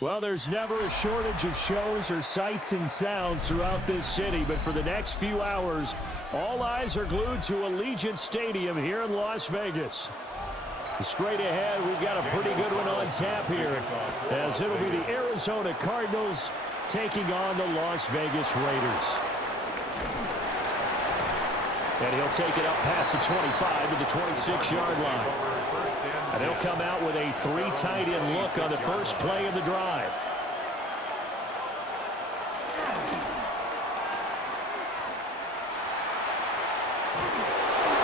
Well, there's never a shortage of shows or sights and sounds throughout this city, but for the next few hours, all eyes are glued to Allegiant Stadium here in Las Vegas. Straight ahead, we've got a pretty good one on tap here, as it'll be the Arizona Cardinals taking on the Las Vegas Raiders. And he'll take it up past the 25 to the 26-yard line. And they'll come out with a 3 tight end look on the first play of the drive.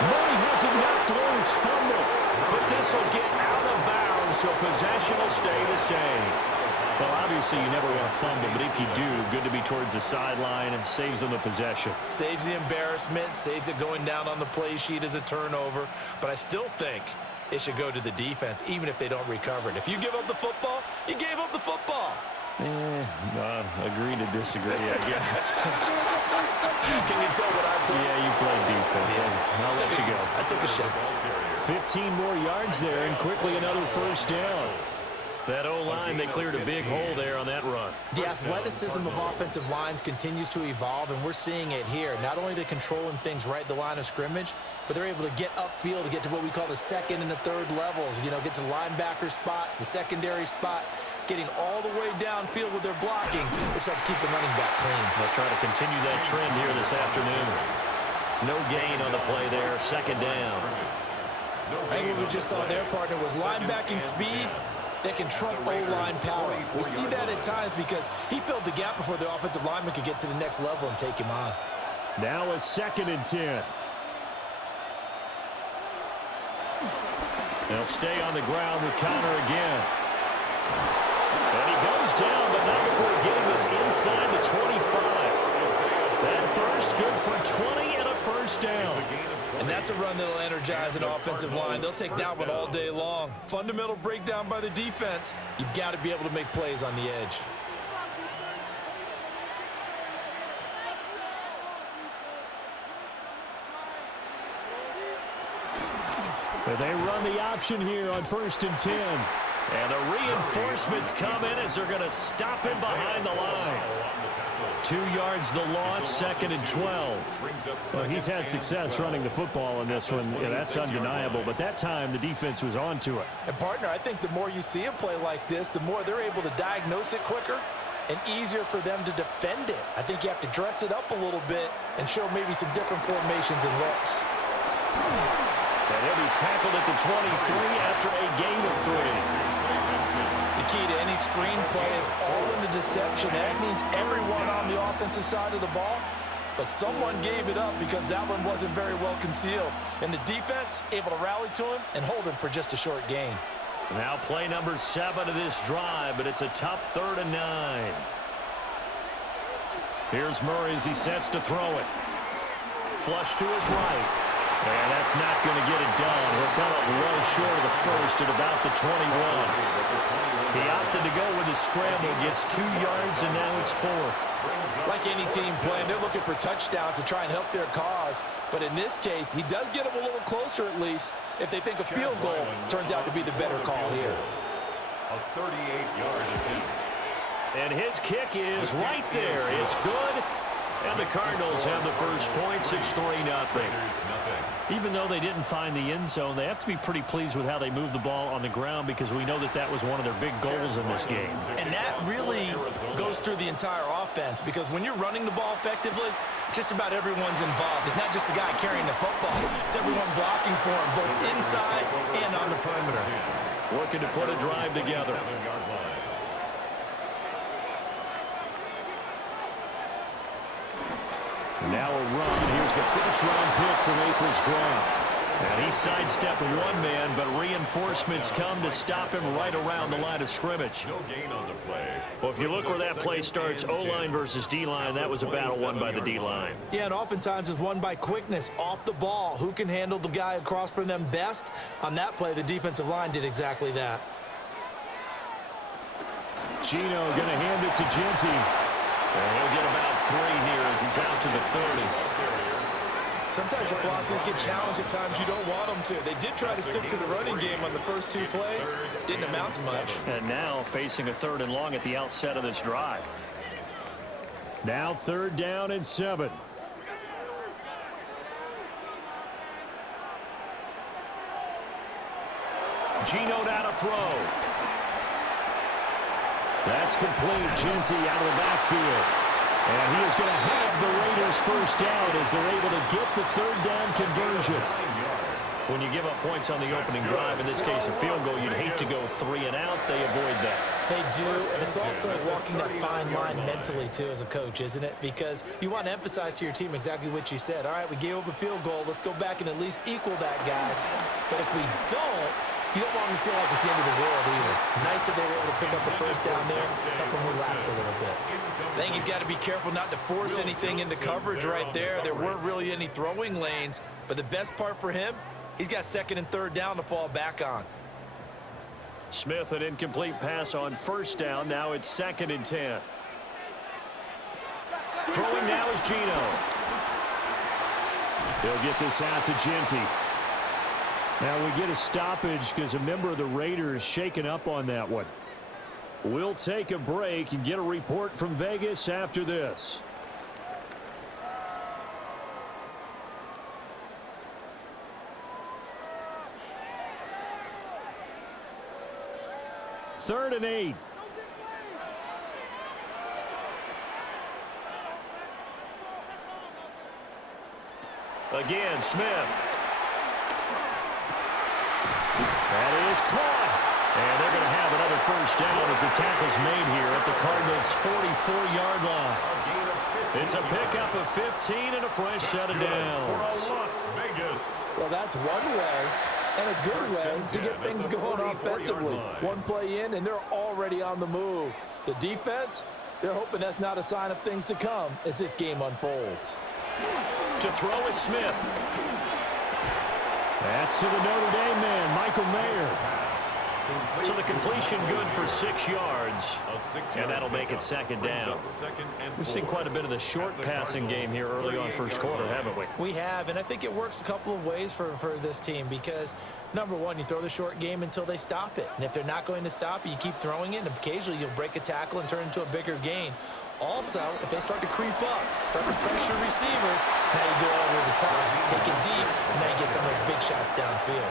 Murray has it knocked loose, fumble. But this will get out of bounds, so possession will stay the same. Well, obviously you never want to fumble, but if you do, good to be towards the sideline and saves them the possession. Saves the embarrassment, saves it going down on the play sheet as a turnover. But I still think it should go to the defense, even if they don't recover it. If you give up the football, you gave up the football. Agree to disagree, I guess. Can you tell what I played? Yeah, you played defense. Yeah. I'll let you go. I took a shot. 15 more yards there, and quickly another first down. That O-line, they cleared a big hole there on that run. The athleticism of offensive lines continues to evolve, and we're seeing it here. Not only they're controlling things right at the line of scrimmage, but they're able to get upfield to get to what we call the second and the third levels. You know, get to linebacker spot, the secondary spot, getting all the way downfield with their blocking, which helps keep the running back clean. They'll try to continue that trend here this afternoon. No gain on the play there, second down. I think what we just saw their partner was linebacking speed that can trump O-line power. We see that at times because he filled the gap before the offensive lineman could get to the next level and take him on. Now a 2nd and 10. They'll stay on the ground with Connor again. And he goes down, but not before getting this inside the 25. That burst good for 20 and a first down. And that's a run that'll energize an offensive line. They'll take that one all day long. Fundamental breakdown by the defense. You've got to be able to make plays on the edge. But they run the option here on 1st and 10. And the reinforcements come in as they're going to stop him behind the line. 2 yards the loss, 2nd and 12. Well, he's had success running the football in this one. Yeah, that's undeniable. But that time, the defense was on to it. And, partner, I think the more you see a play like this, the more they're able to diagnose it quicker and easier for them to defend it. I think you have to dress it up a little bit and show maybe some different formations and looks. And he'll be tackled at the 23 after a gain of 3. The key to any screen play is all in the deception. That means everyone on the offensive side of the ball, but someone gave it up because that one wasn't very well concealed. And the defense able to rally to him and hold him for just a short gain. Now play number 7 of this drive, but it's a tough 3rd and 9. Here's Murray as he sets to throw it. Flush to his right. And that's not going to get it done. He'll come up well short of the first at about the 21. He opted to go with his scramble, gets 2 yards, and now it's 4th. Like any team playing, they're looking for touchdowns to try and help their cause. But in this case, he does get them a little closer at least if they think a field goal turns out to be the better call here. A 38-yard attempt. And his kick is right there. It's good. And the Cardinals have the first points. It's 3-0. Even though they didn't find the end zone, they have to be pretty pleased with how they moved the ball on the ground because we know that was one of their big goals in this game. And that really goes through the entire offense because when you're running the ball effectively, just about everyone's involved. It's not just the guy carrying the football. It's everyone blocking for him, both inside and on the perimeter. Working to put a drive together. Now a run. Here's the first-round pick from April's draft. And he sidestepped one man, but reinforcements come to him right around the line of scrimmage. No gain on the play. Well, if you look where that play starts, O-line versus D-line, that was a battle won by the D-line. Yeah, and oftentimes it's won by quickness off the ball. Who can handle the guy across from them best? On that play, the defensive line did exactly that. Chino going to hand it to Genty. And he'll get about 3 here as he's out to the 30. Sometimes your philosophies get challenged at times you don't want them to. They did try to stick to the running game on the first 2 plays. Didn't amount to much. And now facing a 3rd and long at the outset of this drive. Now 3rd down and 7. Geno now to throw. That's complete. Genty out of the backfield. And he is going to have the Raiders first down as they're able to get the 3rd down conversion. When you give up points on the opening drive, in this case a field goal, you'd hate to go 3 and out. They avoid that. They do, and it's also walking that fine line mentally, too, as a coach, isn't it? Because you want to emphasize to your team exactly what you said. All right, we gave up a field goal. Let's go back and at least equal that, guys. But if we don't, you don't want them to feel like it's the end of the world either. Nice that they were able to pick up the first down there, help them relax a little bit. I think he's got to be careful not to force anything into coverage right there. There weren't really any throwing lanes, but the best part for him, he's got 2nd and 3rd down to fall back on. Smith, an incomplete pass on 1st down. Now it's 2nd and 10. Throwing now is Geno. They'll get this out to Genty. Now we get a stoppage because a member of the Raiders shaken up on that one. We'll take a break and get a report from Vegas after this. Third and 8. Again, Smith. That is caught. And they're going to have another first down as the tackle's made here at the Cardinals' 44-yard line. It's a pickup of 15 and a fresh set of downs. Well, that's one way and a good way to get things going offensively. One play in, and they're already on the move. The defense, they're hoping that's not a sign of things to come as this game unfolds. To throw is Smith. That's to the Notre Dame man, Michael Mayer. So the completion good for 6 yards, and that'll make it 2nd down. We've seen quite a bit of the short passing game here early on first quarter, haven't we? We have, and I think it works a couple of ways for this team because, number one, you throw the short game until they stop it. And if they're not going to stop it, you keep throwing it, and occasionally you'll break a tackle and turn it into a bigger gain. Also, if they start to creep up, start to pressure receivers, now you go over the top, take it deep, and now you get some of those big shots downfield.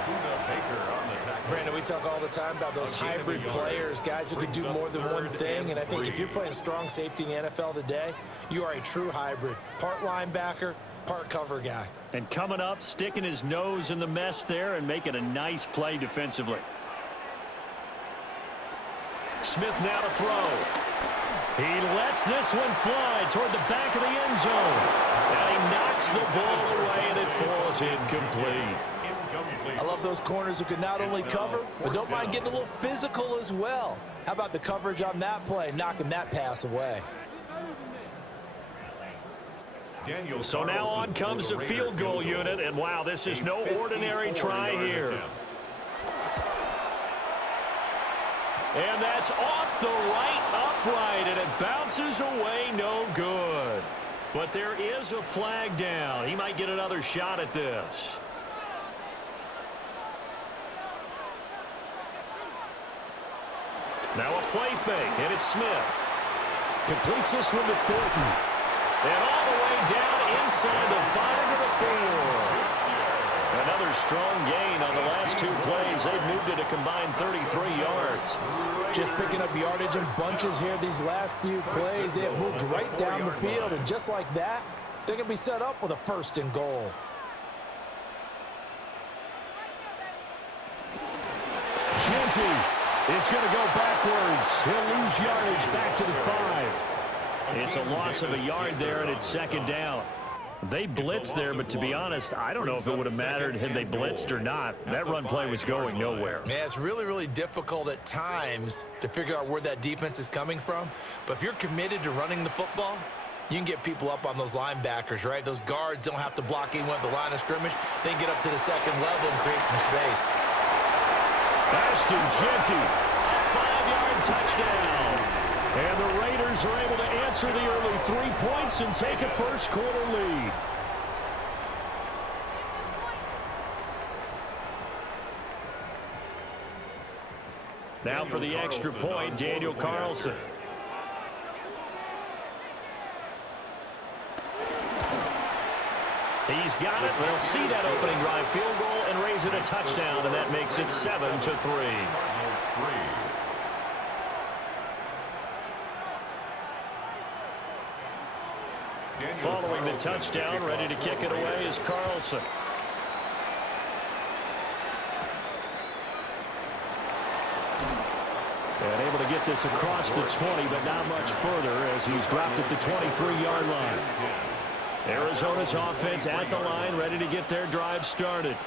Brandon, we talk all the time about those hybrid players, guys who can do more than one thing, and I think if you're playing strong safety in the NFL today, you are a true hybrid. Part linebacker, part cover guy. And coming up, sticking his nose in the mess there and making a nice play defensively. Smith now to throw. He lets this one fly toward the back of the end zone. And he knocks the ball away, and it falls incomplete. I love those corners who can not only cover, but don't mind getting a little physical as well. How about the coverage on that play, knocking that pass away? So now on comes the field goal unit, and wow, this is no ordinary try here. And that's off the right upright, and it bounces away, no good. But there is a flag down. He might get another shot at this. Now a play fake, and it's Smith. Completes this one to Thornton. And all the way down inside the 5 to the 4. Another strong gain on the last 2 plays. They've moved it a combined 33 yards. Just picking up yardage in bunches here these last few plays. They have moved right down the field, and just like that, they're going to be set up with a 1st and goal. Genty is going to go backwards. He'll lose yardage back to the 5. It's a loss of a yard there, and it's 2nd down. They blitzed there, but to be honest, I don't know if it would have mattered had they blitzed or not. That run play was going nowhere. Yeah, it's really, really difficult at times to figure out where that defense is coming from. But if you're committed to running the football, you can get people up on those linebackers, right? Those guards don't have to block anyone at the line of scrimmage. They can get up to the 2nd level and create some space. Ashton Genty, 5-yard touchdown. And the Raiders are able to answer the early 3 points and take a first quarter lead. for the extra point, Daniel Carlson. He's got it. They'll see that opening drive field goal and raise it a touchdown, and that makes it 7-3. Following the touchdown, ready to kick it away is Carlson. And able to get this across the 20, but not much further as he's dropped at the 23-yard line. Arizona's offense at the line, ready to get their drive started.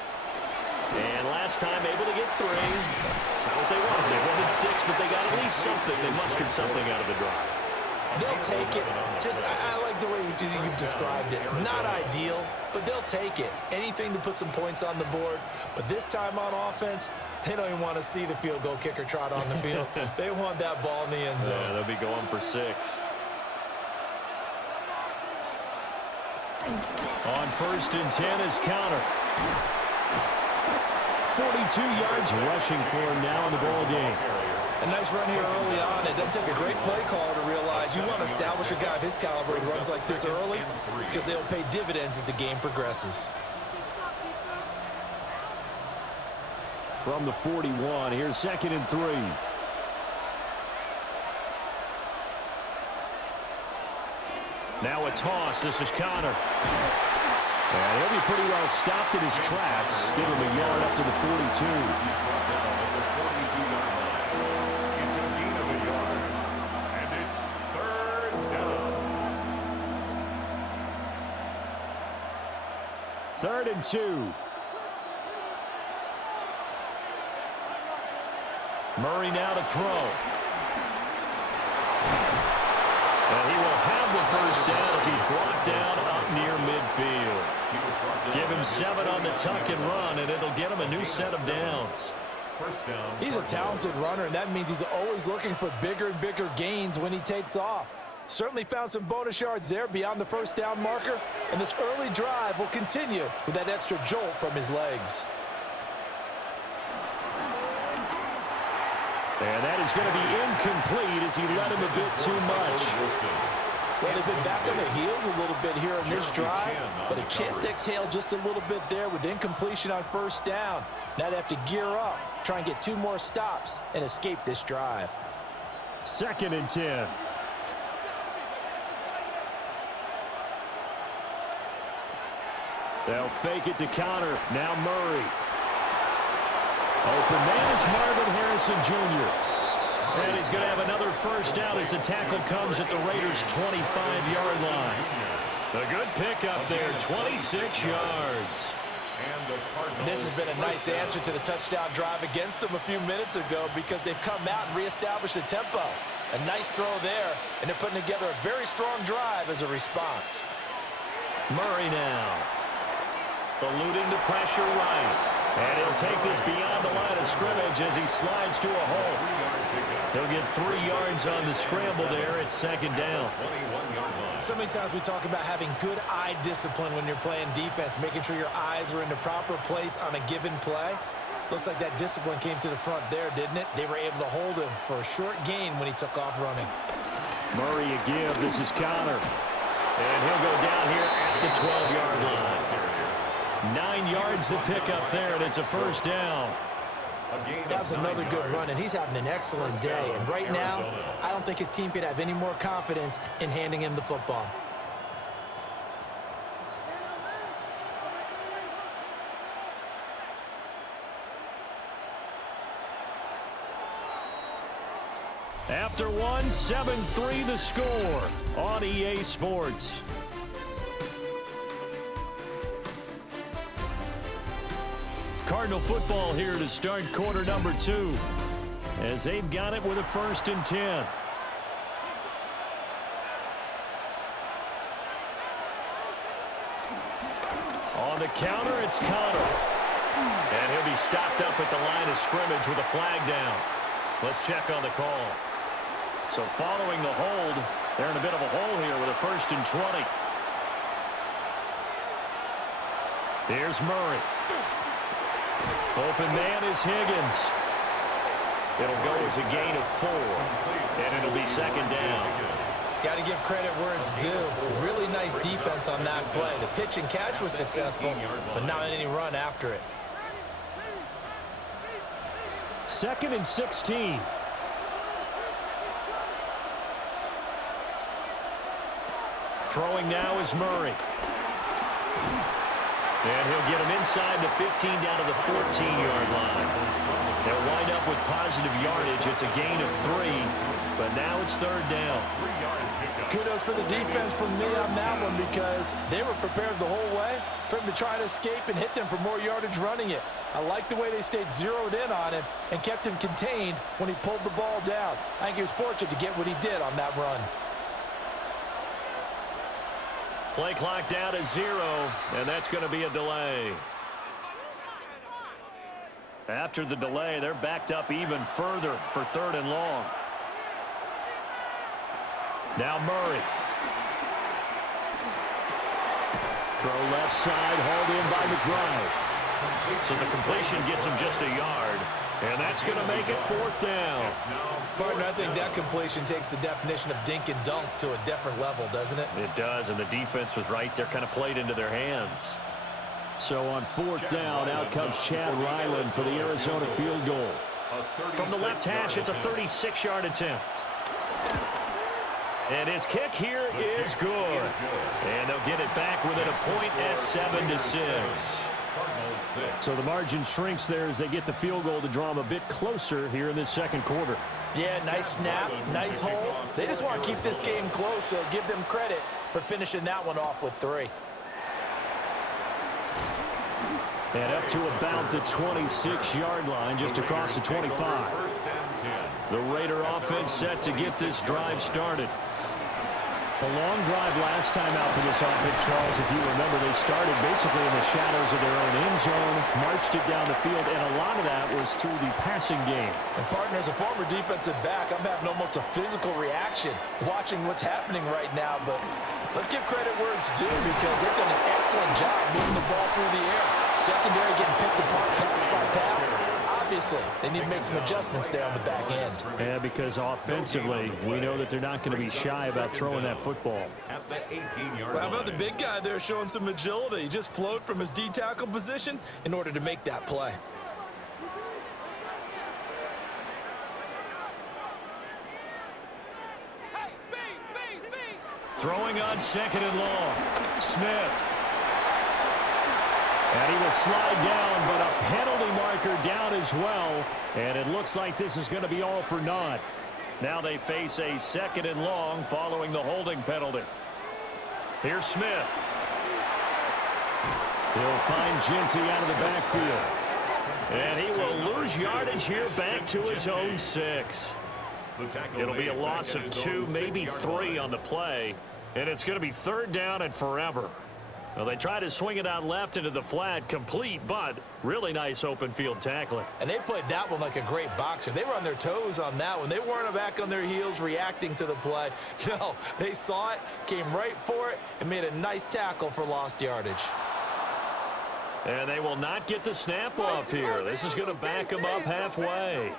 And last time able to get 3. That's not what they wanted. They wanted 6, but they got at least something. They mustered something out of the drive. They'll take it. I like the way you've described it. Not ideal, but they'll take it. Anything to put some points on the board. But this time on offense, they don't even want to see the field goal kicker trot on the field. They want that ball in the end zone. Yeah, they'll be going for 6. On 1st and 10 is counter. 42 yards rushing for him now in the ball game. A nice run here early on. It doesn't take a great play caller to realize you want to establish a guy of his caliber who runs like this early because they'll pay dividends as the game progresses. From the 41, here's 2nd and 3. Now a toss. This is Connor. And he'll be pretty well stopped in his tracks. Give him a yard up to the 42. It's a gain of a yard. And it's 3rd down. 3rd and 2. Murray now to throw. And he will have the first down as he's brought down up near midfield. Give him 7 on the tuck and run, and it'll get him a new set of downs. First down. He's a talented runner, and that means he's always looking for bigger and bigger gains when he takes off. Certainly found some bonus yards there beyond the first down marker, and this early drive will continue with that extra jolt from his legs. And that is going to be incomplete as he led him a bit too much. Well, they've been back on their heels a little bit here in this drive, but a chance to exhale just a little bit there with incompletion on first down. Now they have to gear up, try and get 2 more stops, and escape this drive. 2nd and 10. They'll fake it to Connor. Now Murray. Open man is Marvin Harrison Jr. And he's going to have another first down as the tackle comes at the Raiders' 25-yard line. A good pickup there, 26 yards. This has been a nice answer to the touchdown drive against them a few minutes ago because they've come out and reestablished the tempo. A nice throw there, and they're putting together a very strong drive as a response. Murray now. Eluding the pressure right. And he'll take this beyond the line of scrimmage as he slides to a hole. He'll get 3 yards on the scramble there. It's 2nd down. So many times we talk about having good eye discipline when you're playing defense, making sure your eyes are in the proper place on a given play. Looks like that discipline came to the front there, didn't it? They were able to hold him for a short gain when he took off running. Murray a give. This is Connor. And he'll go down here at the 12-yard line. 9 yards to pick up there, and it's a first down. That was another good run, and he's having an excellent day. And right now, I don't think his team could have any more confidence in handing him the football. After one, 7-3 the score on EA Sports. Cardinal football here to start quarter number 2 as they've got it with a 1st and 10. On the counter, it's Connor. And he'll be stopped up at the line of scrimmage with a flag down. Let's check on the call. So following the hold, they're in a bit of a hole here with a 1st and 20. Here's Murray. Open man is Higgins. It'll go as a gain of 4, and it'll be second down. Got to give credit where it's due. Really nice defense on that play. The pitch and catch was successful, but not any run after it. 2nd and 16. Throwing now is Murray. And he'll get him inside the 15 down to the 14-yard line. They'll wind up with positive yardage. It's a gain of 3, but now it's 3rd down. Kudos for the defense from me on that one because they were prepared the whole way for him to try to escape and hit them for more yardage running it. I like the way they stayed zeroed in on him and kept him contained when he pulled the ball down. I think he was fortunate to get what he did on that run. Play clock down to 0, and that's going to be a delay. After the delay, they're backed up even further for 3rd and long. Now Murray. Throw left side, hauled in by McBride. So the completion gets him just a yard, and that's going to make it 4th down. Partner, I think that completion takes the definition of dink and dunk to a different level, doesn't it? It does, and the defense was right there, kind of played into their hands. So on 4th down, out comes Chad Ryland for the Arizona field goal. From the left hash, it's a 36-yard attempt. And his kick here is good. And they'll get it back within a point at 7-6. So the margin shrinks there as they get the field goal to draw them a bit closer here in this 2nd quarter. Yeah, nice snap, nice hole. They just want to keep this game close, so give them credit for finishing that one off with 3. And up to about the 26-yard line, just across the 25. The Raider offense set to get this drive started. A long drive last time out for this offense, Charles. If you remember, they started basically in the shadows of their own end zone, marched it down the field, and a lot of that was through the passing game. And partner, as a former defensive back, I'm having almost a physical reaction watching what's happening right now. But let's give credit where it's due because they've done an excellent job moving the ball through the air. Secondary getting picked apart pass by pass. Obviously, they need to make some adjustments there on the back end. Yeah, because offensively, we know that they're not going to be shy about throwing that football. Well, how about the big guy there showing some agility? He just flowed from his D-tackle position in order to make that play. Throwing on 2nd and long. Smith. And he will slide down, but a penalty marker down as well. And it looks like this is going to be all for naught. Now they face a 2nd and long following the holding penalty. Here's Smith. He'll find Genty out of the backfield. And he will lose yardage here back to his own 6. It'll be a loss of 2, maybe 3 on the play. And it's going to be 3rd down and forever. Well, they try to swing it out left into the flat, complete, but really nice open field tackling. And they played that one like a great boxer. They were on their toes on that one. They weren't back on their heels reacting to the play. No, they saw it, came right for it, and made a nice tackle for lost yardage. And they will not get the snap off here. This is going to back them up halfway.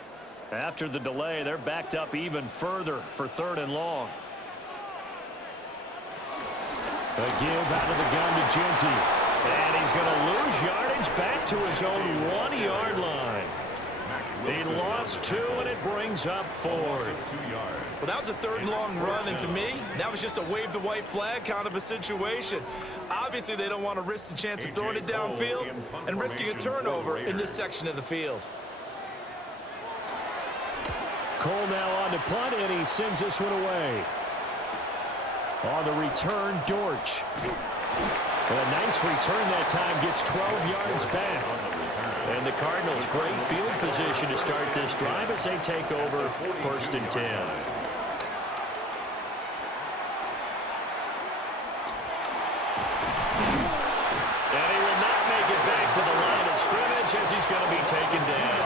After the delay, they're backed up even further for 3rd and long. A give out of the gun to Genty. And he's going to lose yardage back to his own 1-yard line. He lost 2, and it brings up 4th. Well, that was a 3rd and long run, and to me, that was just a wave the white flag kind of a situation. Obviously, they don't want to risk the chance of throwing it downfield and risking a turnover in this section of the field. Cole now on to punt, and he sends this one away. On the return, Dortch. A nice return that time, gets 12 yards back. And the Cardinals, great field position to start this drive as they take over 1st and 10. And he will not make it back to the line of scrimmage as he's going to be taken down.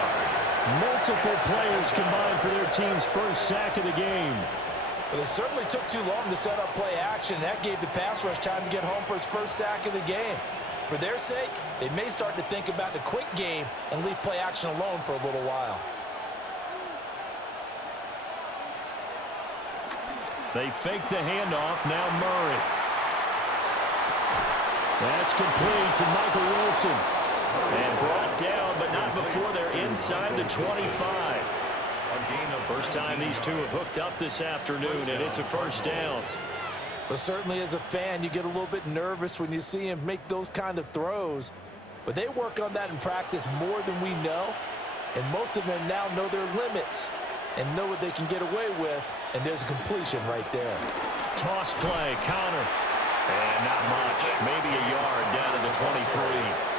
Multiple players combined for their team's first sack of the game. But it certainly took too long to set up play action. That gave the pass rush time to get home for its first sack of the game. For their sake, they may start to think about the quick game and leave play action alone for a little while. They fake the handoff. Now Murray. That's complete to Michael Wilson. And brought down, but not before they're inside the 25. First time these two have hooked up this afternoon, and it's a first down. But certainly as a fan, you get a little bit nervous when you see him make those kind of throws. But they work on that in practice more than we know. And most of them now know their limits and know what they can get away with. And there's a completion right there. Toss play, counter. And not much. Maybe a yard down to the 23.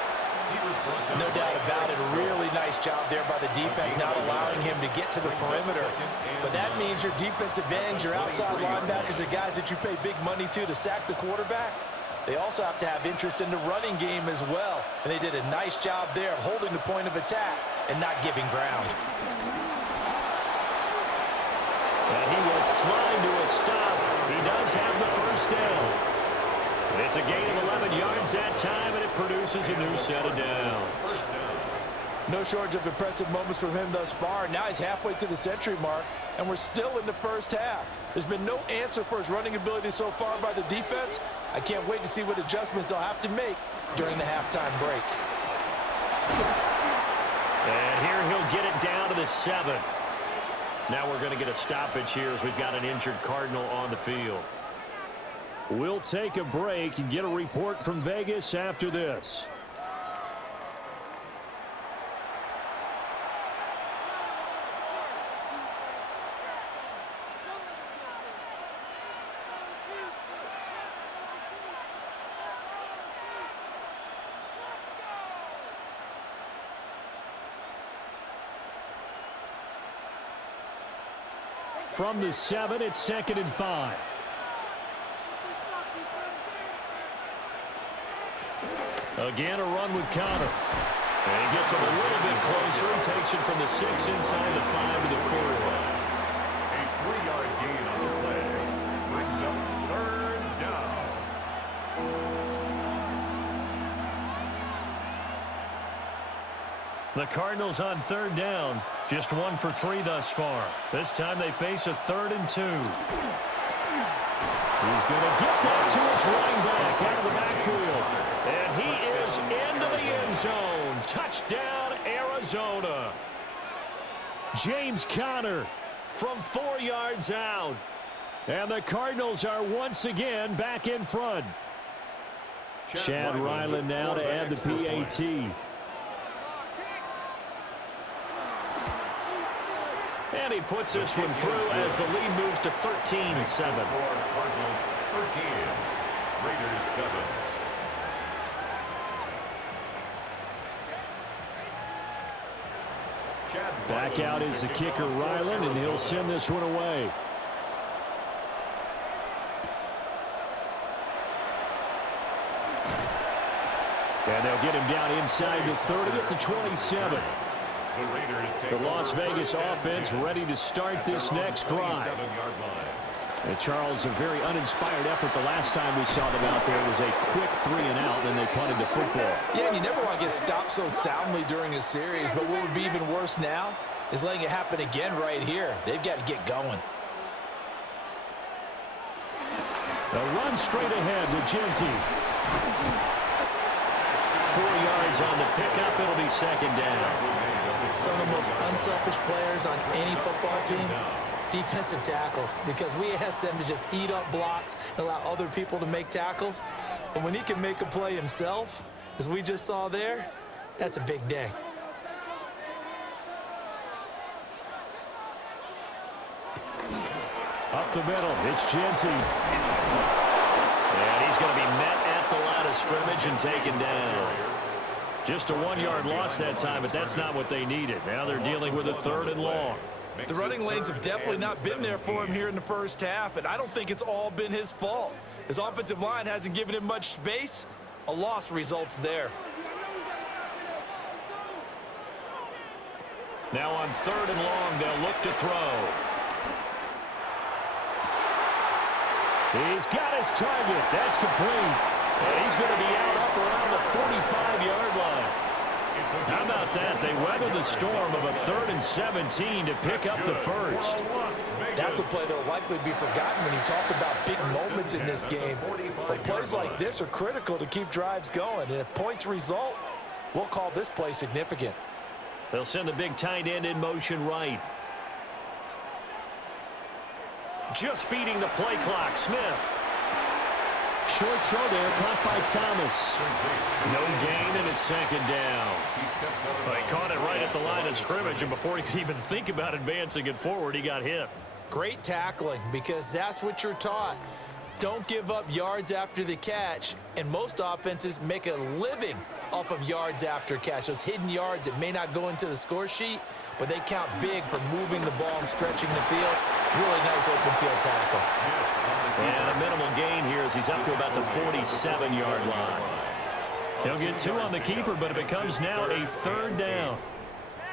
No doubt about it. A really nice job there by the defense, not allowing him to get to the perimeter. But that means your defensive ends, your outside linebackers, the guys that you pay big money to sack the quarterback, they also have to have interest in the running game as well. And they did a nice job there of holding the point of attack and not giving ground. And he will slide to a stop. He does have the first down. It's a gain of 11 yards that time, and it produces a new set of downs. No shortage of impressive moments from him thus far. Now he's halfway to the century mark, and we're still in the first half. There's been no answer for his running ability so far by the defense. I can't wait to see what adjustments they'll have to make during the halftime break. And here he'll get it down to the 7. Now we're going to get a stoppage here as we've got an injured Cardinal on the field. We'll take a break and get a report from Vegas after this. From the 7, it's 2nd and 5. Again, a run with Connor. And he gets it a little bit closer. He takes it from the 6 inside the 5 to the 4. A 3-yard gain on the play brings up 3rd down. The Cardinals on 3rd down. Just 1 for 3 thus far. This time they face a 3rd and 2. He's going to get that to his running back out of the backfield. And he is into the end zone. Touchdown, Arizona. James Conner from 4 yards out. And the Cardinals are once again back in front. Chad Ryland now to add the PAT. And he puts this one through as the lead moves to 13-7. Cardinals 13, Raiders 7. Back out is the kicker, Ryland, and he'll send this one away. And they'll get him down inside the 30 at the 27. The Las Vegas offense ready to start this next drive. And Charles, a very uninspired effort the last time we saw them out there. It was a quick 3-and-out, and they punted the football. Yeah, and you never want to get stopped so soundly during a series, but what would be even worse now is letting it happen again right here. They've got to get going. A run straight ahead with Genty. 4 yards on the pickup. It'll be 2nd down. Some of the most unselfish players on any football team, defensive tackles, because we ask them to just eat up blocks and allow other people to make tackles. And when he can make a play himself, as we just saw there, that's a big day. Up the middle, it's Genty. And he's going to be met at the line of scrimmage and taken down. Just a 1-yard loss that time, but that's not what they needed. Now they're dealing with a 3rd and long. The running lanes have definitely not been there for him here in the first half, and I don't think it's all been his fault. His offensive line hasn't given him much space. A loss results there. Now on 3rd and long, they'll look to throw. He's got his target. That's complete. And he's going to be out up around the 45-yard line. How about that? They weathered the storm of a 3rd and 17 to pick up the first. That's a play that will likely be forgotten when you talk about big moments in this game. But plays like this are critical to keep drives going. And if points result, we'll call this play significant. They'll send the big tight end in motion right. Just beating the play clock, Smith. Short throw there, caught by Thomas. No gain, and it's second down. He caught it right at the line of scrimmage, and before he could even think about advancing it forward, he got hit. Great tackling, because that's what you're taught. Don't give up yards after the catch, and most offenses make a living off of yards after catch. Those hidden yards that may not go into the score sheet, but they count big for moving the ball and stretching the field. Really nice open field tackle. And a minimal gain here as he's up to about the 47-yard line. He'll get 2 on the keeper, but it becomes now a third down.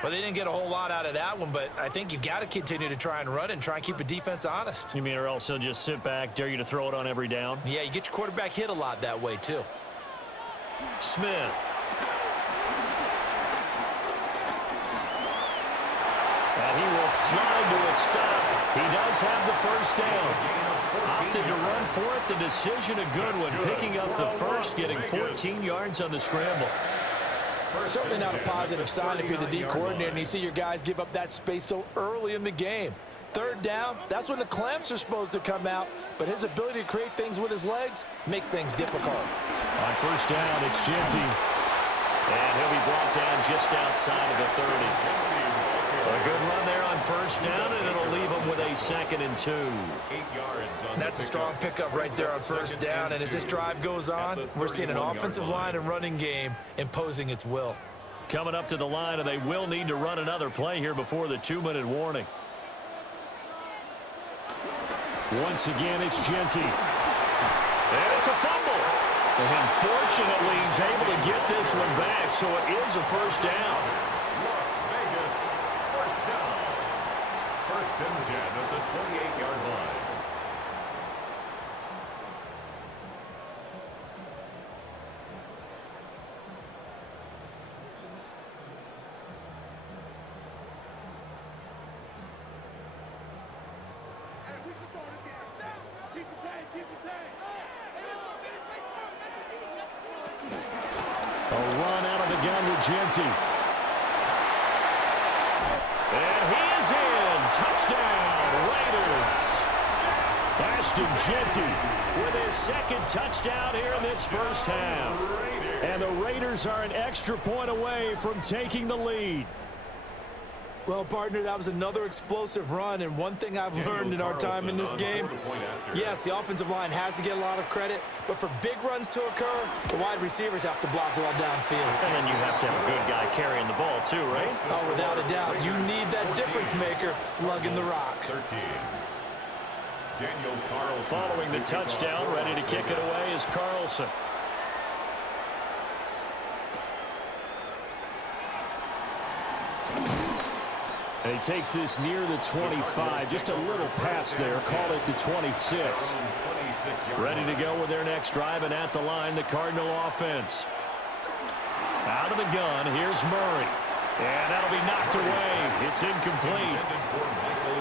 Well, they didn't get a whole lot out of that one, but I think you've got to continue to try and run and try and keep the defense honest. You mean or else he'll just sit back, dare you to throw it on every down? Yeah, you get your quarterback hit a lot that way, too. Smith. And he will slide to a stop. He does have the first down. Opted to run for it. The decision a good one. Picking up the first, getting 14 yards on the scramble. Certainly not a positive sign if you're the D coordinator and you see your guys give up that space so early in the game. Third down, that's when the clamps are supposed to come out, but his ability to create things with his legs makes things difficult. On first down, it's Genty. And he'll be brought down just outside of the 30. A good run there on first down, and it'll leave him with a 2nd and 2. 8 yards. That's a strong pickup right there on first down, and as this drive goes on, we're seeing an offensive line and running game imposing its will. Coming up to the line, and they will need to run another play here before the 2-minute warning. Once again, it's Genty. And it's a fumble. And fortunately, he's able to get this one back, so it is a first down. Las Vegas, first down. First and 10 at the 28-yard line. A run out of the gun with Genty. And he is in. Touchdown, Raiders. Ashton Genty with his 2nd touchdown here in this first half. And the Raiders are an extra point away from taking the lead. Well, partner, that was another explosive run, and one thing I've learned in our time in this game, yes, the offensive line has to get a lot of credit, but for big runs to occur, the wide receivers have to block well downfield. And then you have to have a good guy carrying the ball too, right? Oh, without a doubt. You need that difference maker lugging the rock. 13. Daniel Carlson. Following the touchdown, ready to kick it away is Carlson. And he takes this near the 25. Just a little pass there. Call it the 26. Ready to go with their next drive, and at the line, the Cardinal offense. Out of the gun, here's Murray. And that'll be knocked away. It's incomplete.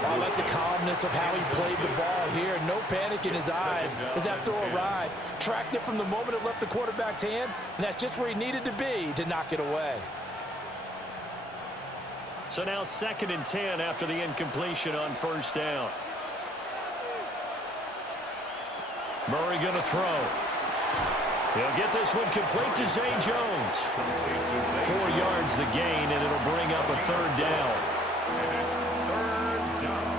I like the calmness of how he played the ball here. No panic in his eyes as that throw arrived. Tracked it from the moment it left the quarterback's hand, and that's just where he needed to be to knock it away. So now 2nd and 10 after the incompletion on first down. Murray going to throw. He'll get this one complete to Zay Jones. 4 yards the gain, and it'll bring up a third down. And it's third down.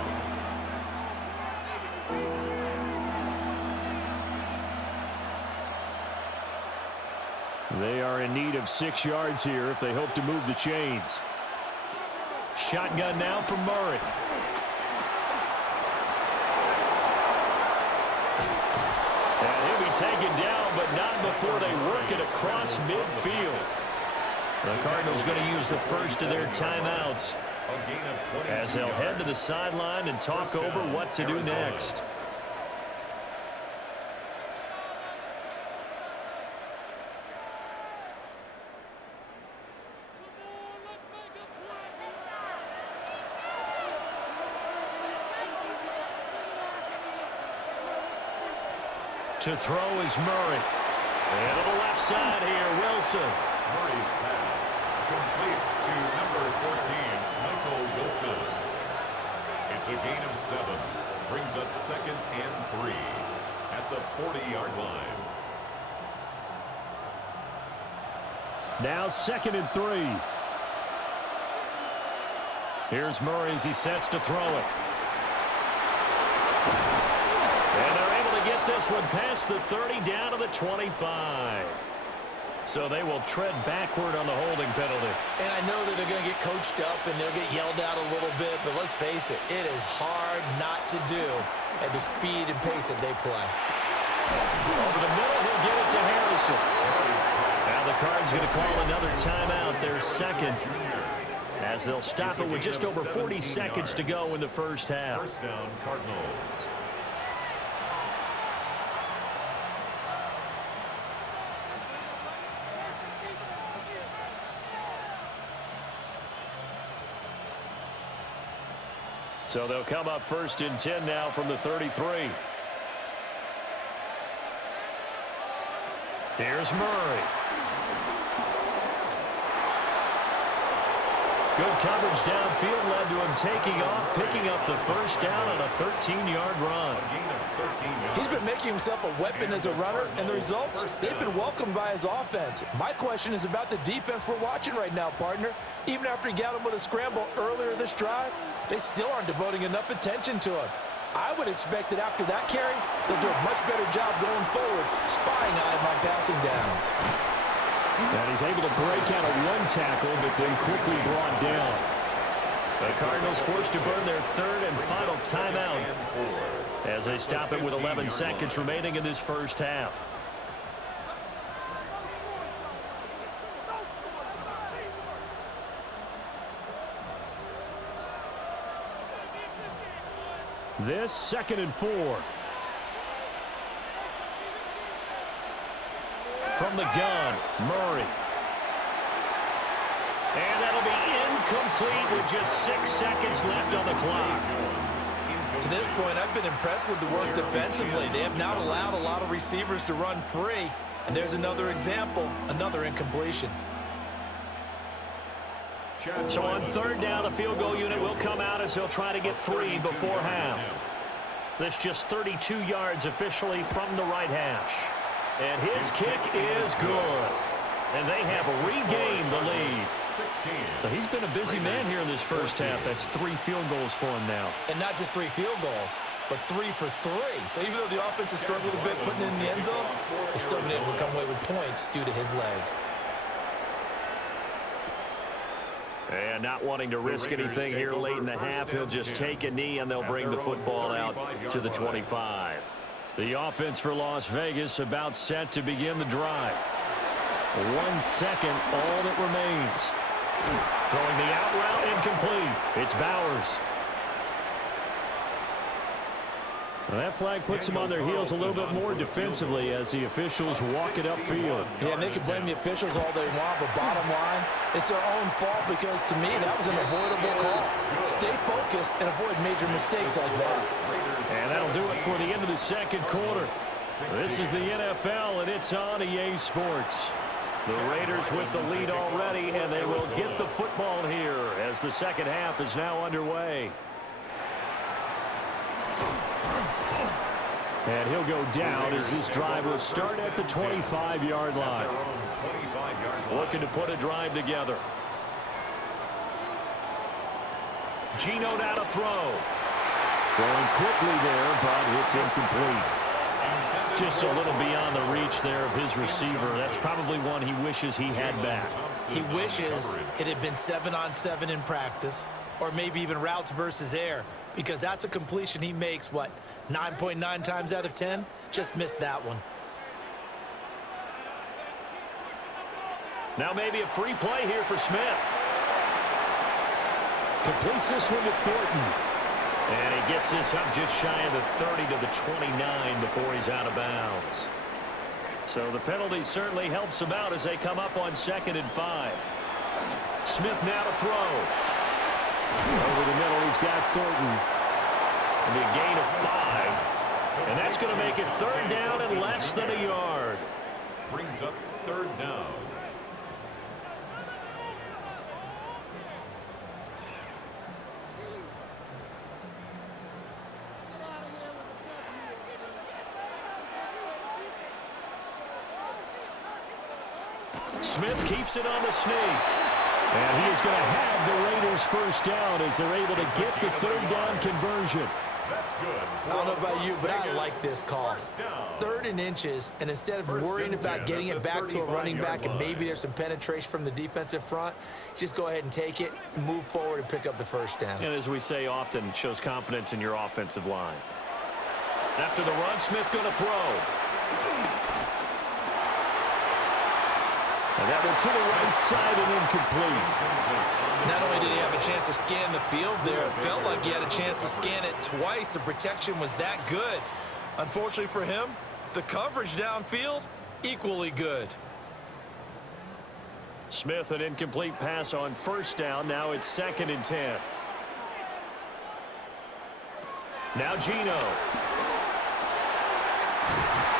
They are in need of 6 yards here if they hope to move the chains. Shotgun now from Murray. And he'll be taken down, but not before they work it across midfield. The Cardinals going to use the first of their timeouts as they'll head to the sideline and talk over what to do next. To throw is Murray. And to the left side here, Wilson. Murray's pass complete to number 14, Michael Wilson. It's a gain of 7. Brings up 2nd and 3 at the 40-yard line. Now 2nd and 3. Here's Murray as he sets to throw it. And they're able to get this one past the 30 down to the 25. So they will tread backward on the holding penalty. And I know that they're going to get coached up and they'll get yelled out a little bit, but let's face it, it is hard not to do at the speed and pace that they play. Over the middle, he'll give it to Harrison. Now the Cards going to call another timeout, their 2nd, as they'll stop it with just over 40 seconds to go in the first half. First down, Cardinals. So they'll come up 1st and 10 now from the 33. Here's Murray. Good coverage downfield led to him taking off, picking up the first down on a 13-yard run. He's been making himself a weapon as a runner, and the results, they've been welcomed by his offense. My question is about the defense we're watching right now, partner. Even after he got him with a scramble earlier this drive, they still aren't devoting enough attention to him. I would expect that after that carry, they'll do a much better job going forward, spying on him on passing downs. And he's able to break out of one tackle, but then quickly brought down. The Cardinals forced to burn their 3rd and final timeout as they stop it with 11 seconds remaining in this first half. This 2nd and 4. From the gun, Murray. And that'll be incomplete with just 6 seconds left on the clock. To this point, I've been impressed with the work defensively. They have not allowed a lot of receivers to run free. And there's another example, another incompletion. So on 3rd down, the field goal unit will come out as they'll try to get 3 before half. That's just 32 yards officially from the right hash. And his kick is good. And they have regained the lead. So he's been a busy man here in this first half. That's 3 field goals for him now. And not just 3 field goals, but 3 for 3. So even though the offense has struggled a bit putting it in the end zone, they've still been able to come away with points due to his leg. And not wanting to risk anything here late in the half, he'll just take a knee and they'll bring the football out to the 25. The offense for Las Vegas about set to begin the drive. 1 second, all that remains. Throwing the out route incomplete. It's Bowers. Well, that flag puts them on their heels a little bit more defensively as the officials walk it upfield. Yeah, and they can blame the officials all they want, but bottom line, it's their own fault because, to me, that was an avoidable call. Stay focused and avoid major mistakes like that. And that'll do it for the end of the second quarter. This is the NFL, and it's on EA Sports. The Raiders with the lead already, and they will get the football here as the second half is now underway. And he'll go down as this drive will start at the 25-yard line. Looking to put a drive together. Geno now to throw. Throwing quickly there, but it's incomplete. Just a little beyond the reach there of his receiver. That's probably one he wishes he had back. He wishes it had been 7-on-7 in practice, or maybe even routes versus air, because that's a completion he makes, 9.9 times out of 10? Just missed that one. Now maybe a free play here for Smith. Completes this one to Thornton. And he gets this up just shy of the 30 to the 29 before he's out of bounds. So the penalty certainly helps him out as they come up on 2nd and 5. Smith now to throw. Over the middle, he's got Thornton. It'll be a gain of 5. And that's going to make it third down and less than a yard. Brings up third down. Smith keeps it on the sneak. And he is going to have the Raiders first down as they're able to get the third down conversion. That's good. I don't know about you, but I like this call. 3rd and inches, and instead of worrying about getting it back to a running back and maybe there's some penetration from the defensive front, just go ahead and take it, move forward, and pick up the first down. And as we say often, it shows confidence in your offensive line. After the run, Smith going to throw. And that one to the right side and incomplete. Not only did he have a chance to scan the field there, it felt like he had a chance to scan it twice. The protection was that good. Unfortunately for him, the coverage downfield, equally good. Smith, an incomplete pass on first down. Now it's 2nd and 10. Now Gino.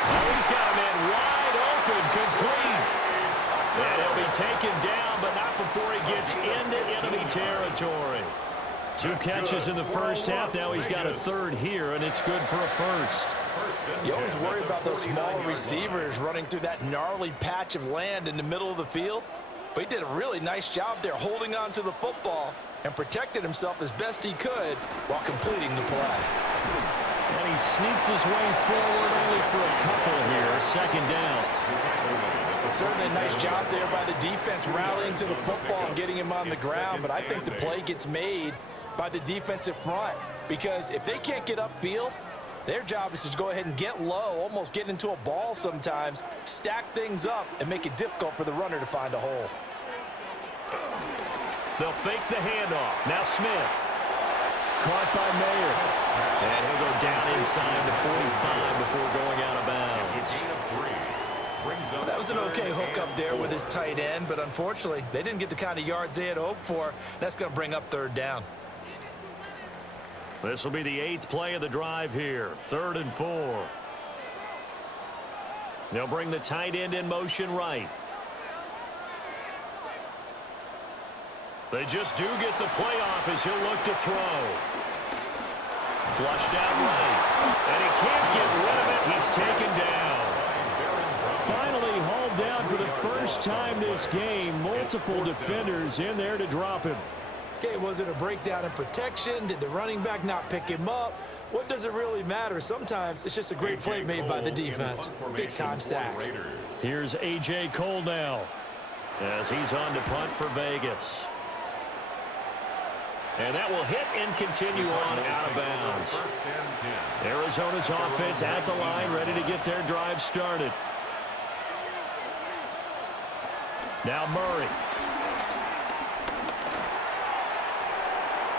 Oh, he's got a man wide open, complete. And he'll be taken down, but not before he gets into enemy territory. 2 catches in the first half. Now he's got a 3rd here, and it's good for a first. You always worry about those small receivers running through that gnarly patch of land in the middle of the field. But he did a really nice job there holding on to the football and protected himself as best he could while completing the play. And he sneaks his way forward only for a couple here. 2nd down. Certainly a nice job there by the defense rallying to the football and getting him on the ground, but I think the play gets made by the defensive front because if they can't get upfield, their job is to go ahead and get low, almost get into a ball sometimes, stack things up, and make it difficult for the runner to find a hole. They'll fake the handoff. Now Smith. Caught by Mayer. And he'll go down inside the 45 before going out of bounds. That was an okay hook up there with his tight end, but unfortunately, they didn't get the kind of yards they had hoped for. That's going to bring up 3rd down. This will be the 8th play of the drive here. 3rd and 4. They'll bring the tight end in motion right. They just do get the play off as he'll look to throw. Flushed out right. And he can't get rid of it. He's taken down. Finally hauled down for the first time this game. Multiple defenders in there to drop him. Okay, was it a breakdown in protection? Did the running back not pick him up? What does it really matter? Sometimes it's just a great play made by the defense. Big-time sack. Here's A.J. Cole now as he's on to punt for Vegas. And that will hit and continue on out of bounds. Arizona's offense at the line, ready to get their drive started. Now Murray.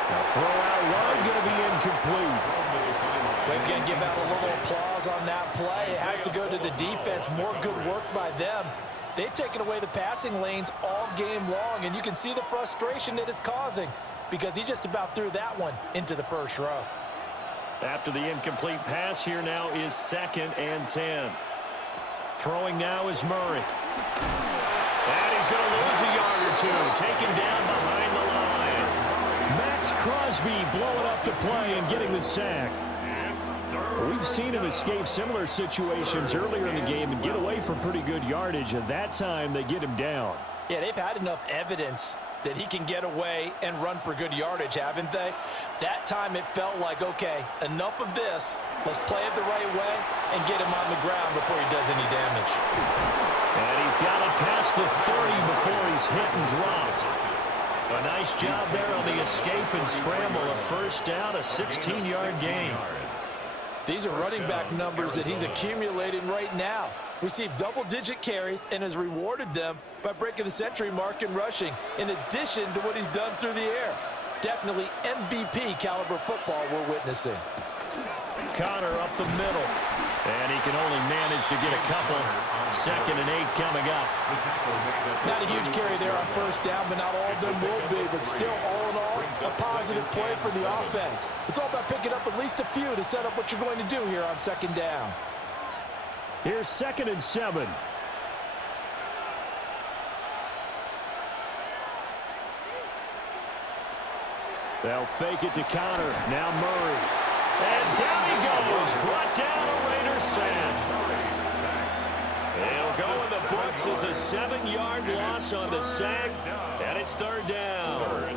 Now throw out wide, going to be incomplete. We're going to give out a little applause on that play. It has to go to the defense. More good work by them. They've taken away the passing lanes all game long, and you can see the frustration that it's causing because he just about threw that one into the first row. After the incomplete pass, here now is 2nd and 10. Throwing now is Murray. And he's going to lose a yard or two. Taken down behind the line. Max Crosby blowing up the play and getting the sack. We've seen him escape similar situations earlier in the game and get away from pretty good yardage. At that time, they get him down. Yeah, they've had enough evidence that he can get away and run for good yardage, haven't they? That time it felt like, okay, enough of this. Let's play it the right way and get him on the ground before he does any damage. And he's got it past the 30 before he's hit and dropped. A nice job there on the escape and scramble. A first down, a 16-yard gain. These are running back numbers that he's accumulating right now. Received double-digit carries and has rewarded them by breaking the century mark in rushing, in addition to what he's done through the air. Definitely MVP caliber football we're witnessing. Connor up the middle. And he can only manage to get a couple. 2nd and 8 coming up. Not a huge carry there on first down, but not all of them will be. But still, all in all, a positive play for the offense. It's all about picking up at least a few to set up what you're going to do here on 2nd down. Here's 2nd and 7. They'll fake it to Connor. Now Murray. And down he goes. Brought down a Raiders sack. He'll go in the books as a 7-yard loss on the sack. And it's 3rd down.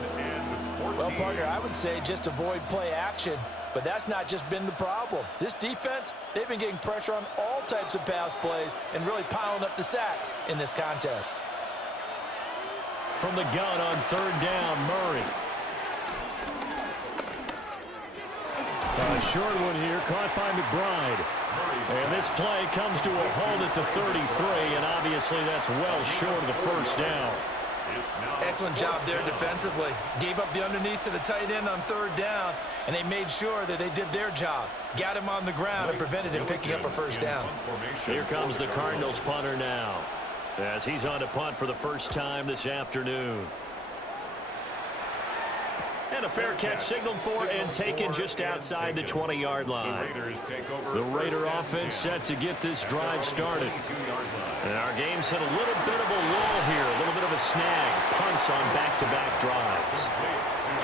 Well, partner, I would say just avoid play action. But that's not just been the problem. This defense, they've been getting pressure on all types of pass plays and really piling up the sacks in this contest. From the gun on 3rd down, Murray. A short one here, caught by McBride. And this play comes to a halt at the 33, and obviously that's well short of the 1st down. Excellent job there defensively. Gave up the underneath to the tight end on 3rd down, and they made sure that they did their job. Got him on the ground and prevented him picking up a 1st down. Here comes the Cardinals punter now, as he's on to punt for the first time this afternoon. And a fair catch signaled for and taken just outside the 20-yard line. The Raider offense set to get this drive started. And our game's hit a little bit of a lull here, a little bit of a snag. Punts on back-to-back drives.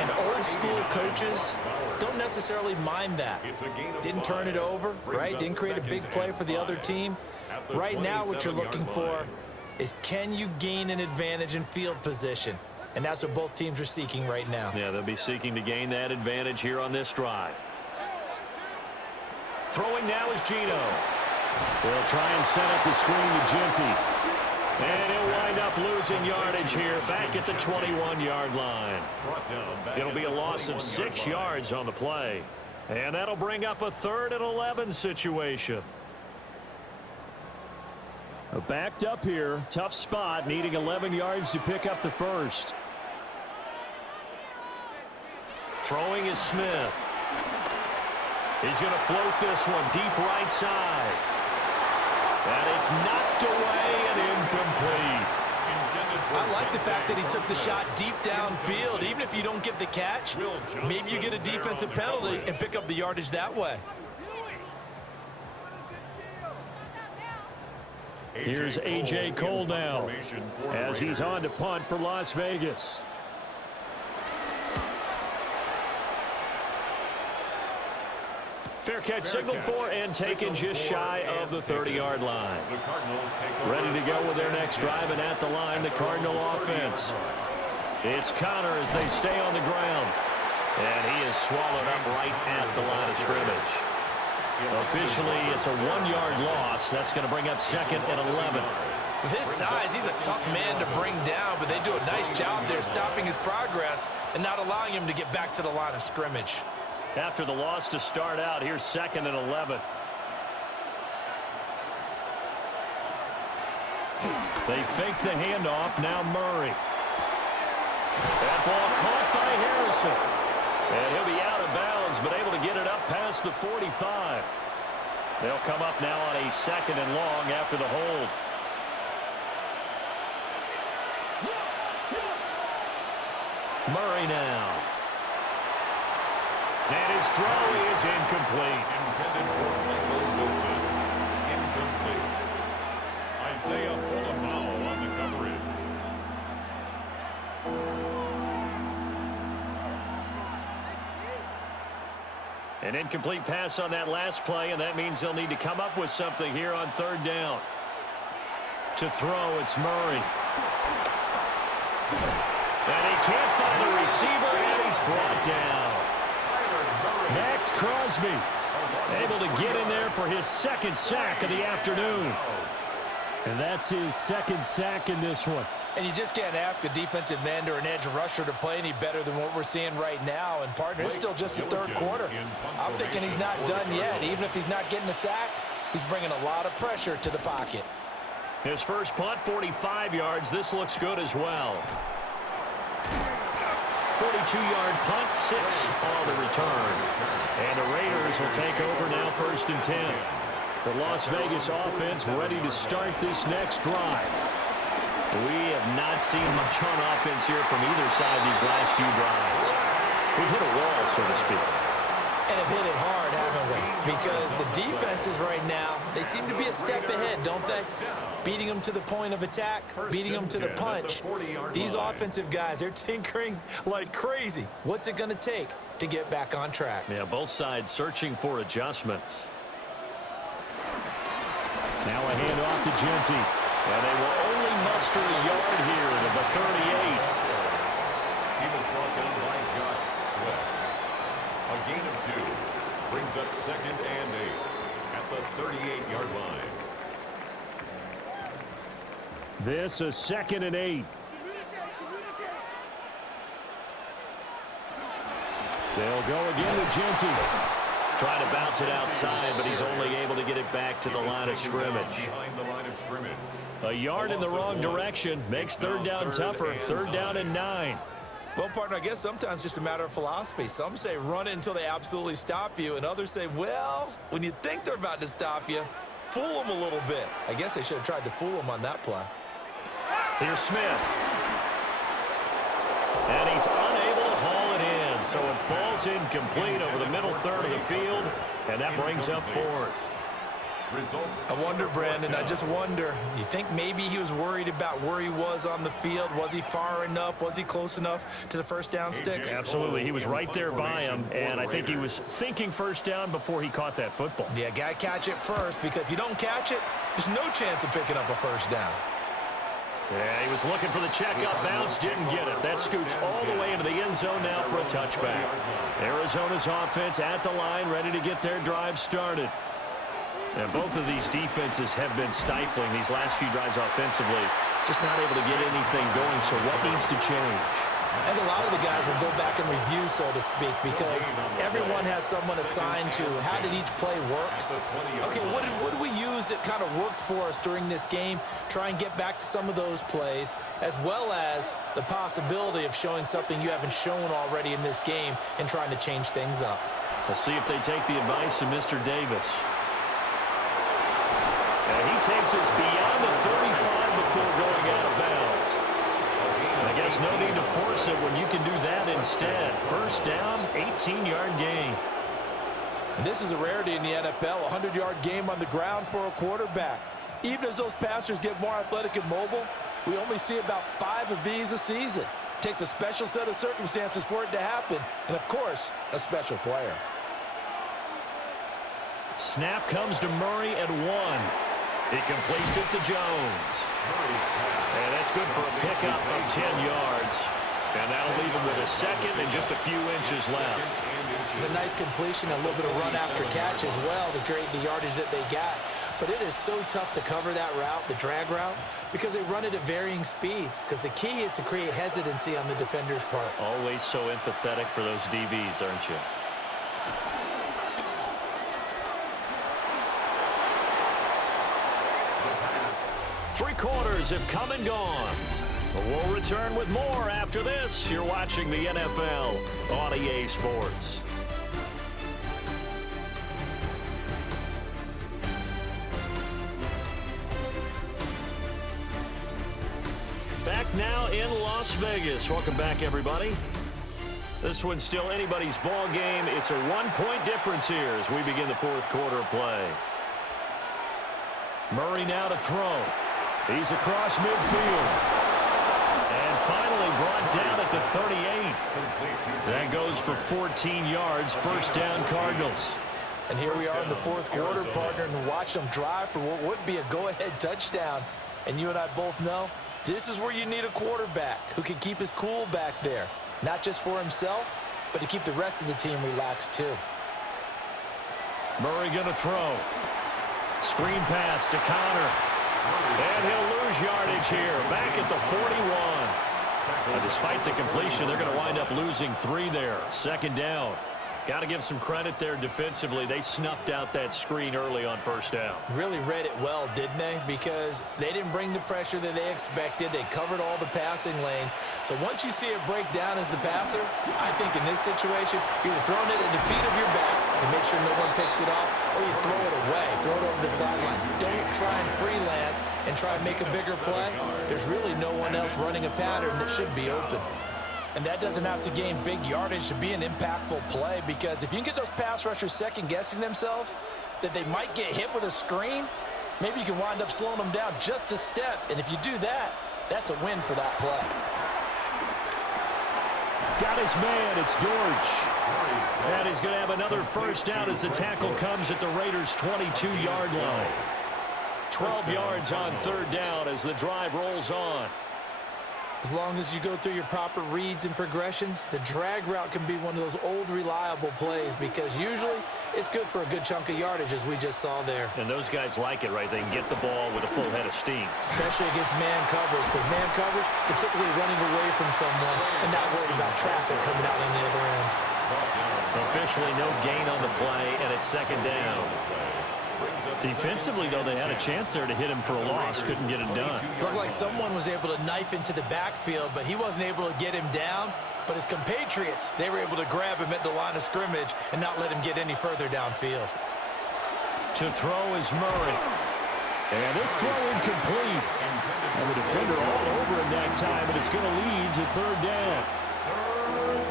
And old-school coaches don't necessarily mind that. Didn't turn it over, right? Didn't create a big play for the other team. Right now what you're looking for is, can you gain an advantage in field position? And that's what both teams are seeking right now. Yeah, they'll be seeking to gain that advantage here on this drive. Throwing now is Gino. They'll try and set up the screen to Genty. And he'll wind up losing yardage here back at the 21-yard line. It'll be a loss of 6 yards on the play. And that'll bring up a 3rd and 11 situation. Backed up here, tough spot, needing 11 yards to pick up the 1st. Throwing is Smith. He's going to float this one deep right side. And it's knocked away and incomplete. I like the fact that he took the shot deep downfield. Even if you don't get the catch, maybe you get a defensive penalty and pick up the yardage that way. Here's A.J. Cole now as he's on to punt for Las Vegas. Fair catch signaled for and taken just shy of the 30-yard line. Ready to go with their next drive, and at the line, the Cardinal offense. It's Connor as they stay on the ground. And he is swallowed up right at the line of scrimmage. Officially, it's a 1-yard loss. That's going to bring up 2nd and 11. With his size, he's a tough man to bring down, but they do a nice job there stopping his progress and not allowing him to get back to the line of scrimmage. After the loss to start out, here's 2nd and 11. They fake the handoff. Now Murray. That ball caught by Harrison. And he'll be out of bounds, but able to get it up past the 45. They'll come up now on a 2nd and long after the hold. Murray now. And his throw is incomplete. Intended for Michael Wilson. Incomplete. Isaiah Polamau on the coverage. An incomplete pass on that last play, and that means they'll need to come up with something here on 3rd down. To throw, it's Murray. And he can't find a receiver, and he's brought down. Max Crosby able to get in there for his 2nd sack of the afternoon. And that's his 2nd sack in this one. And you just can't ask a defensive end or an edge rusher to play any better than what we're seeing right now. And, partner, it's still just the 3rd quarter. I'm thinking he's not done yet. Even if he's not getting a sack, he's bringing a lot of pressure to the pocket. His first punt, 45 yards. This looks good as well. 42-yard punt, 6 on the return. And the Raiders will take over now 1st and 10. The Las Vegas offense ready to start this next drive. We have not seen much on offense here from either side these last few drives. We've hit a wall, so to speak. And have hit it hard, haven't we? Because the defenses right now, they seem to be a step ahead, don't they? Beating them to the point of attack, beating them to the punch. These offensive guys, they're tinkering like crazy. What's it going to take to get back on track? Yeah, both sides searching for adjustments. Now a handoff to Genty. And they will only muster a yard here to the 38. He was brought down by Josh Sweat. A gain of 2 brings up 2nd and 8 at the 38-yard line. This is 2nd and 8. They'll go again with Genty. Trying to bounce it outside, but he's only able to get it back to the line of scrimmage. Behind the line of scrimmage. A yard in the wrong direction makes third down tougher. 3rd down and 9. Well, partner, I guess sometimes just a matter of philosophy. Some say run it until they absolutely stop you, and others say, well, when you think they're about to stop you, fool them a little bit. I guess they should have tried to fool them on that play. Here's Smith. And he's unable to haul it in, so it falls incomplete over the middle third of the field, and that brings up 4th. I wonder, Brandon, I just wonder, you think maybe he was worried about where he was on the field? Was he far enough? Was he close enough to the first down sticks? Absolutely. He was right there by him, and I think he was thinking first down before he caught that football. Yeah, got to catch it first, because if you don't catch it, there's no chance of picking up a first down. Yeah, he was looking for the check-up bounce, didn't get it. That scoots all the way into the end zone now for a touchback. Arizona's offense at the line, ready to get their drive started. And both of these defenses have been stifling these last few drives offensively. Just not able to get anything going, so what needs to change? And a lot of the guys will go back and review, so to speak, because everyone has someone assigned to how did each play work. Okay, what did we use that kind of worked for us during this game? Try and get back to some of those plays, as well as the possibility of showing something you haven't shown already in this game and trying to change things up. We'll see if they take the advice of Mr. Davis. And he takes us beyond the 35 before going out of bounds. I guess no need to force it when you can do that instead. First down, 18-yard gain. And this is a rarity in the NFL, a 100-yard game on the ground for a quarterback. Even as those passers get more athletic and mobile, we only see about 5 of these a season. It takes a special set of circumstances for it to happen, and of course, a special player. Snap comes to Murray at 1. He completes it to Jones. And that's good for a pickup of 10 yards. And that'll leave him with a second and just a few inches left. It's a nice completion, a little bit of run after catch as well to create the yardage that they got. But it is so tough to cover that route, the drag route, because they run it at varying speeds. Because the key is to create hesitancy on the defender's part. Always so empathetic for those DBs, aren't you? Three quarters have come and gone. We'll return with more after this. You're watching the NFL on EA Sports. Back now in Las Vegas. Welcome back, everybody. This one's still anybody's ball game. It's a 1-point difference here as we begin the fourth quarter of play. Murray now to throw. He's across midfield. And finally brought down at the 38. That goes for 14 yards. First down, Cardinals. And here we are in the fourth quarter, partner, and watch them drive for what would be a go-ahead touchdown. And you and I both know this is where you need a quarterback who can keep his cool back there. Not just for himself, but to keep the rest of the team relaxed too. Murray going to throw. Screen pass to Connor. And he'll lose yardage here. Back at the 41. Despite the completion, they're going to wind up losing 3 there. Second down. Got to give some credit there defensively. They snuffed out that screen early on first down. Really read it well, didn't they? Because they didn't bring the pressure that they expected. They covered all the passing lanes. So once you see it break down as the passer, I think in this situation, you're either throwing it at the feet of your back to make sure no one picks it off, or you throw it away throw it over the sideline. Don't try and freelance and try and make a bigger play. There's really no one else running a pattern that should be open. And that doesn't have to gain big yardage to be an impactful play, because if you can get those pass rushers second-guessing themselves that they might get hit with a screen, maybe you can wind up slowing them down just a step. And if you do that, that's a win for that play. Got his man. It's Dortch. And he's going to have another first down as the tackle comes at the Raiders' 22-yard line. 12 yards on third down as the drive rolls on. As long as you go through your proper reads and progressions, the drag route can be one of those old reliable plays, because usually it's good for a good chunk of yardage, as we just saw there. And those guys like it, right? They can get the ball with a full head of steam. Especially against man coverage, because man coverage, you're typically running away from someone and not worried about traffic coming out on the other end. Officially no gain on the play, and it's second down. Defensively, though, they had a chance there to hit him for a loss. Couldn't get it done. Looked like someone was able to knife into the backfield, but he wasn't able to get him down. But his compatriots, they were able to grab him at the line of scrimmage and not let him get any further downfield. To throw is Murray. And this throw incomplete. And the defender all over him that time, but it's going to lead to third down.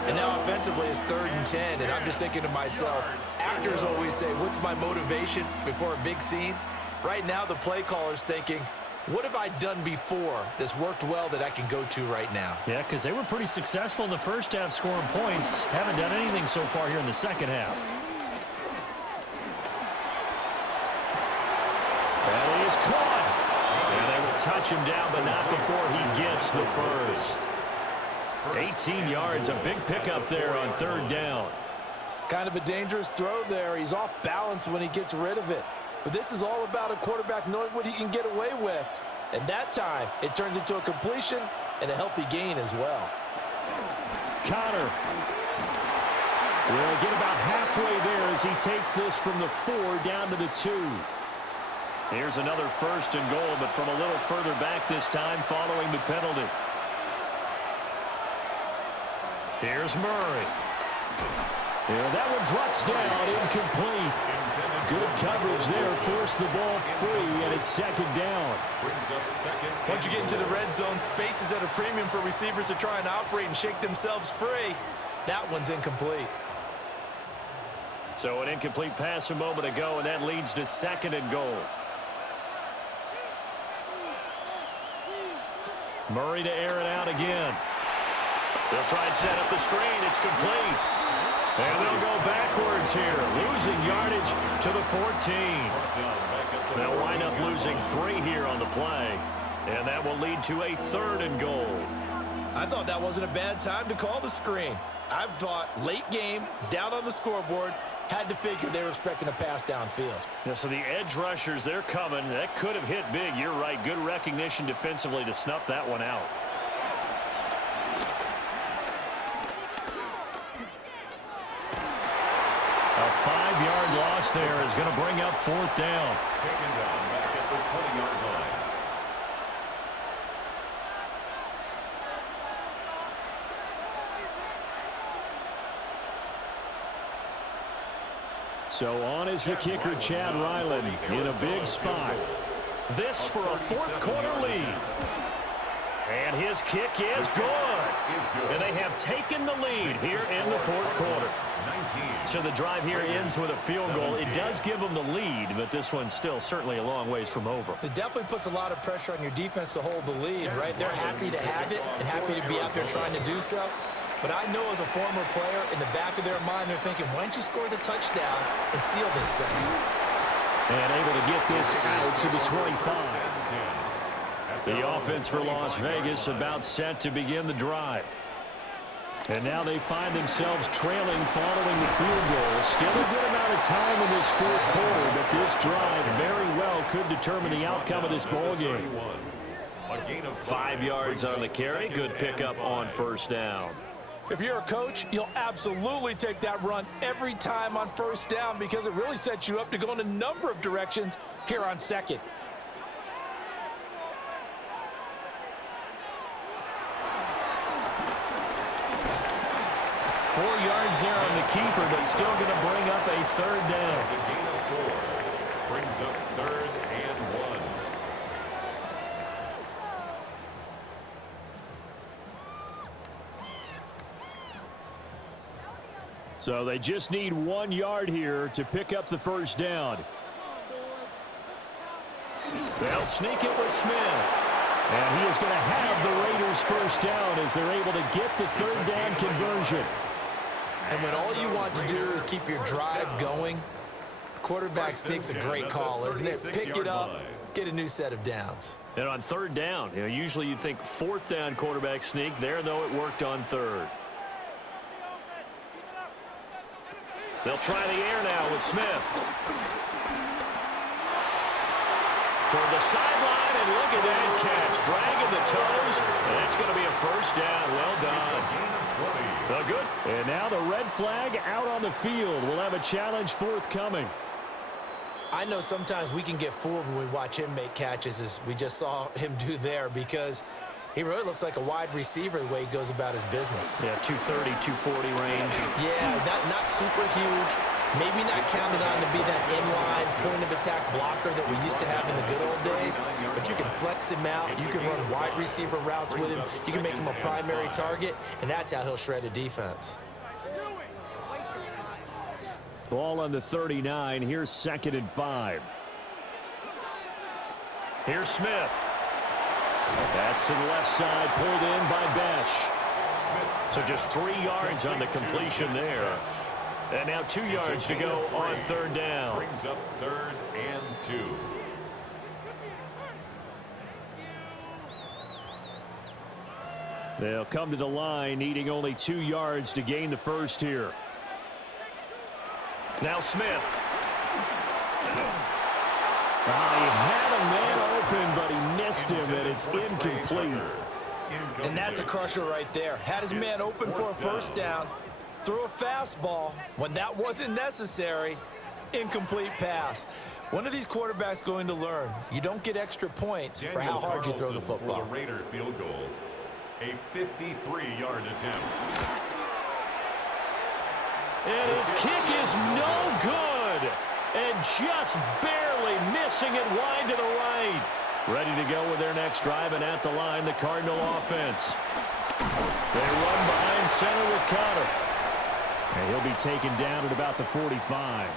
And now offensively it's 3rd and 10, and I'm just thinking to myself, actors always say, what's my motivation before a big scene? Right now the play caller's thinking, what have I done before that's worked well that I can go to right now? Yeah, because they were pretty successful in the first half scoring points. Haven't done anything so far here in the second half. And he is caught. And they will touch him down, but not before he gets the first. 18 yards, a big pickup there on third down. Kind of a dangerous throw there. He's off balance when he gets rid of it. But this is all about a quarterback knowing what he can get away with. And that time, it turns into a completion and a healthy gain as well. Connor will get about halfway there as he takes this from the 4 down to the 2. Here's another 1st and goal, but from a little further back this time following the penalty. Here's Murray. And that one drops down, incomplete. Good coverage there, forced the ball free, and it's second down. Once you get into the red zone, space is at a premium for receivers to try and operate and shake themselves free. That one's incomplete. So an incomplete pass a moment ago, and that leads to 2nd and goal. Murray to air it out again. They'll try and set up the screen. It's complete. And they'll go backwards here, losing yardage to the 14. They'll wind up losing 3 here on the play, and that will lead to a 3rd and goal. I thought that wasn't a bad time to call the screen. I thought late game, down on the scoreboard, had to figure they were expecting a pass downfield. Yeah, so the edge rushers, they're coming. That could have hit big. You're right. Good recognition defensively to snuff that one out. A 5-yard loss there is going to bring up 4th down. Taken down back at the 20-yard line. So on is the kicker, Chad Ryland, in a big spot. This for a 4th quarter lead. And his kick is good. And they have taken the lead here in the 4th quarter. So the drive here ends with a field goal. It does give them the lead, but this one's still certainly a long ways from over. It definitely puts a lot of pressure on your defense to hold the lead, right? They're happy to have it and happy to be out there trying to do so. But I know as a former player, in the back of their mind, they're thinking, why don't you score the touchdown and seal this thing? And able to get this out to the 25. The offense for Las Vegas about set to begin the drive. And now they find themselves trailing following the field goal. Still a good amount of time in this 4th quarter, but this drive very well could determine the outcome of this ball game. 5 yards on the carry. Good pickup on 1st down. If you're a coach, you'll absolutely take that run every time on 1st down, because it really sets you up to go in a number of directions here on 2nd. Four yards there on the keeper, but still going to bring up a 3rd down. A gain of 4. Brings up 3rd and 1. So they just need 1 yard here to pick up the first down. They'll sneak it with Smith. And he is going to have the Raiders first down as they're able to get the 3rd down conversion. And when all you want to do is keep your drive going, quarterback sneak's a great call, isn't it? Pick it up, get a new set of downs. And on 3rd down, usually you'd think 4th down quarterback sneak. There, though, it worked on 3rd. They'll try the air now with Smith. Toward the sideline, and look at that catch. Dragging the toes, and that's going to be a first down. Well done. Good. And now the red flag out on the field. We'll have a challenge forthcoming. I know sometimes we can get fooled when we watch him make catches, as we just saw him do there, because he really looks like a wide receiver the way he goes about his business. Yeah, 230, 240 range. Yeah, not super huge. Maybe not counted on to be that inline point-of-attack blocker that we used to have in the good old days, but you can flex him out. You can run wide receiver routes with him. You can make him a primary target, and that's how he'll shred a defense. Ball on the 39. Here's 2nd and 5. Here's Smith. That's to the left side, pulled in by Besh. So just 3 yards on the completion there. And now 2 yards to go on 3rd down. Brings up 3rd and 2. They'll come to the line, needing only 2 yards to gain the first here. Now Smith. He had a man open, but he missed him, and it's incomplete. And that's a crusher right there. Had his man open for a first down, threw a fastball when that wasn't necessary, incomplete pass. One of these quarterbacks going to learn, you don't get extra points for how hard you throw the football. For the Raider field goal, a 53-yard attempt. And his kick is no good. And just barely missing it wide to the right. Ready to go with their next drive, and at the line, the Cardinal offense. They run behind center with Connor. And he'll be taken down at about the 45.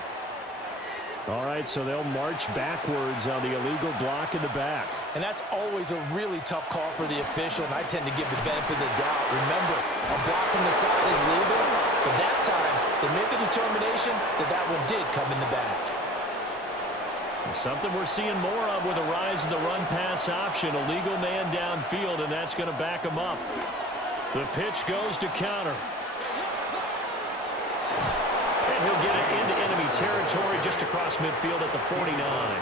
All right, so they'll march backwards on the illegal block in the back. And that's always a really tough call for the official, and I tend to give the benefit of the doubt. Remember, a block from the side is legal, but that time, they made the determination that that one did come in the back. Something we're seeing more of with the rise of the run-pass option. A legal man downfield, and that's going to back him up. The pitch goes to Counter. And he'll get it into enemy territory just across midfield at the 49.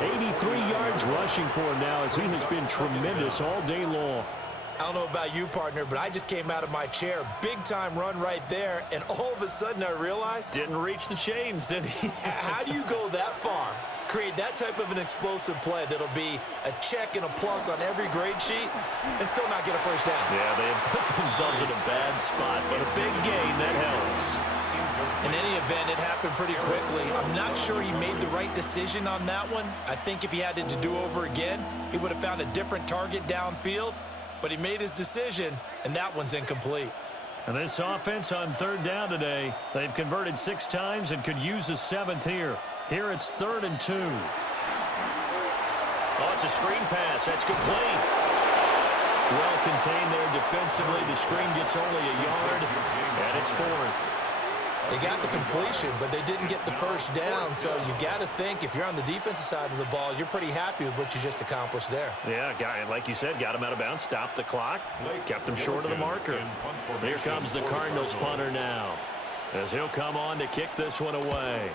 83 yards rushing for him now, as he has been tremendous all day long. I don't know about you, partner, but I just came out of my chair. Big-time run right there, and all of a sudden I realized... Didn't reach the chains, did he? How do you go that far? Create that type of an explosive play that'll be a check and a plus on every grade sheet and still not get a first down. Yeah, they have put themselves in a bad spot, but a big gain, that helps. In any event, it happened pretty quickly. I'm not sure he made the right decision on that one. I think if he had it to do over again, he would have found a different target downfield, but he made his decision, and that one's incomplete. And this offense on 3rd down today, they've converted 6 times and could use a 7th here. Here it's 3rd and 2. Oh, it's a screen pass. That's complete. Well contained there defensively. The screen gets only a yard, and it's 4th. They got the completion, but they didn't get the first down, so you got to think if you're on the defensive side of the ball, you're pretty happy with what you just accomplished there. Yeah, like you said, got him out of bounds, stopped the clock, kept him short of the marker. Here comes the Cardinals punter now, as he'll come on to kick this one away.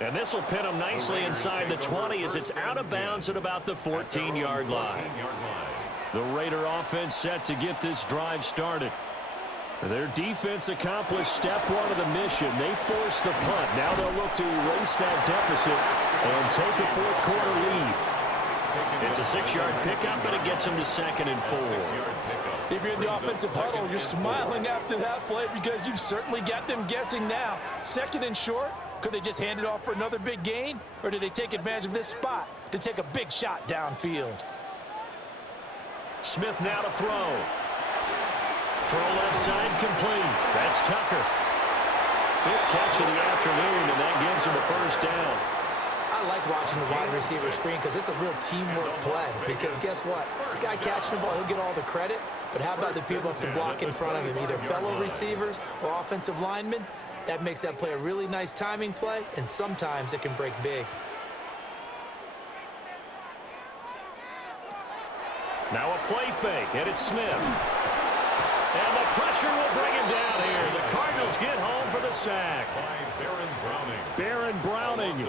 And this will pin him nicely inside the 20 as it's out of bounds at about the 14-yard line. The Raider offense set to get this drive started. Their defense accomplished step 1 of the mission. They forced the punt. Now they'll look to erase that deficit and take a 4th quarter lead. It's a 6-yard pickup, but it gets them to 2nd and 4. If you're in the offensive huddle, you're smiling after that play because you've certainly got them guessing now. 2nd and short, Could they just hand it off for another big gain? Or did they take advantage of this spot to take a big shot downfield? Smith now to throw. Throw left side complete. That's Tucker. 5th catch of the afternoon, and that gives him a first down. I like watching the wide receiver screen because it's a real teamwork play. Because guess what? The guy catching the ball, he'll get all the credit. But how about the people have to block in front of him, either fellow receivers or offensive linemen? That makes that play a really nice timing play, and sometimes it can break big. Now a play fake, and it's Smith. And the pressure will bring him down here. The Cardinals get home for the sack. Baron Browning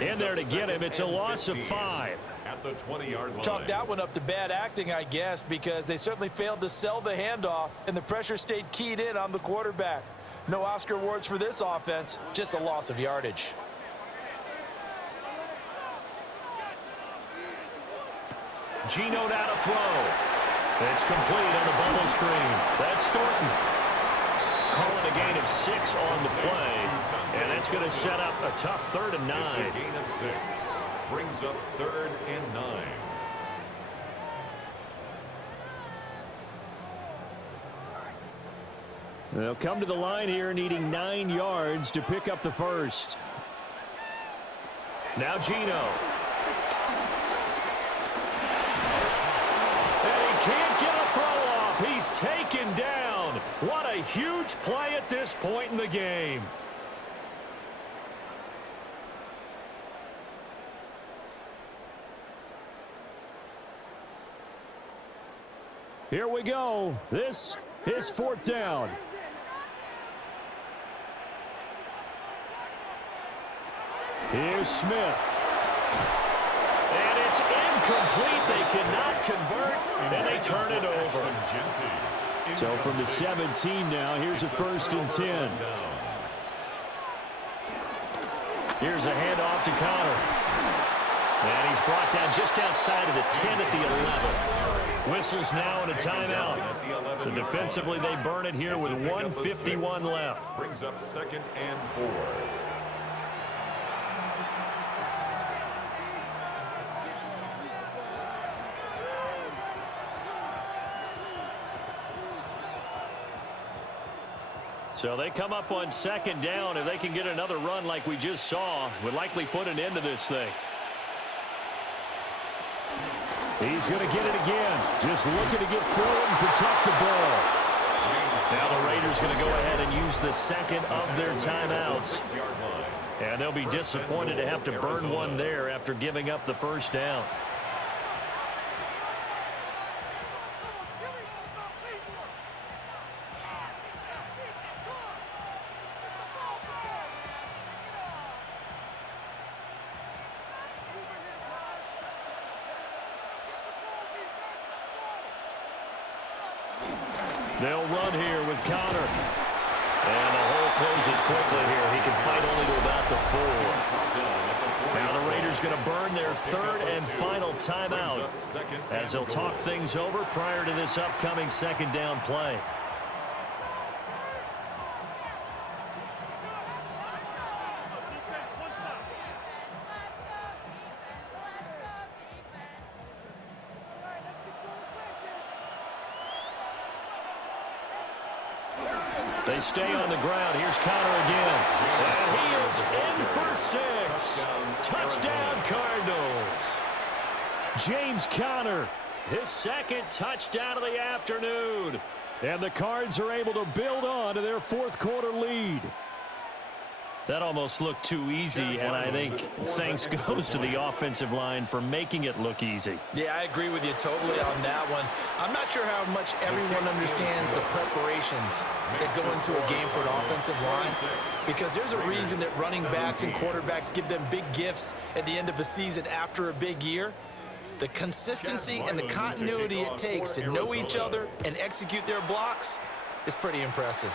in there to get him. It's a loss of 5. At the 20-yard line. Chalk that one up to bad acting, I guess, because they certainly failed to sell the handoff, and the pressure stayed keyed in on the quarterback. No Oscar awards for this offense, just a loss of yardage. Geno now to throw. It's complete on the bubble screen. That's Thornton. Calling a gain of 6 on the play, and that's going to set up a tough 3rd and 9. It's a gain of 6. Brings up 3rd and 9. They'll come to the line here needing 9 yards to pick up the first. Now Geno. And he can't get a throw off. He's taken down. What a huge play at this point in the game. Here we go. This is 4th down. Here's Smith. And it's incomplete. They cannot convert, and they turn it over. So from the 17 now, here's a 1st and 10. Here's a handoff to Connor. And he's brought down just outside of the 10 at the 11. Whistles now and a timeout. So defensively, they burn it here with 1:51 left. Brings up 2nd and 4. So they come up on 2nd down. If they can get another run like we just saw, would likely put an end to this thing. He's going to get it again. Just looking to get forward and protect the ball. Now the Raiders going to go ahead and use the 2nd of their timeouts. And they'll be disappointed to have to burn one there after giving up the first down. They'll run here with Connor. And the hole closes quickly here. He can fight only to about the 4. Now the Raiders going to burn their 3rd and final timeout as they'll talk things over prior to this upcoming 2nd down play. They stay on the ground. Here's Connor again. And he is in for 6. Touchdown, Cardinals. James Conner, his 2nd touchdown of the afternoon. And the Cards are able to build on to their 4th quarter lead. That almost looked too easy, and I think thanks goes to the offensive line for making it look easy. Yeah, I agree with you totally on that one. I'm not sure how much everyone understands the preparations that go into a game for an offensive line, because there's a reason that running backs and quarterbacks give them big gifts at the end of a season after a big year. The consistency and the continuity it takes to know each other and execute their blocks is pretty impressive.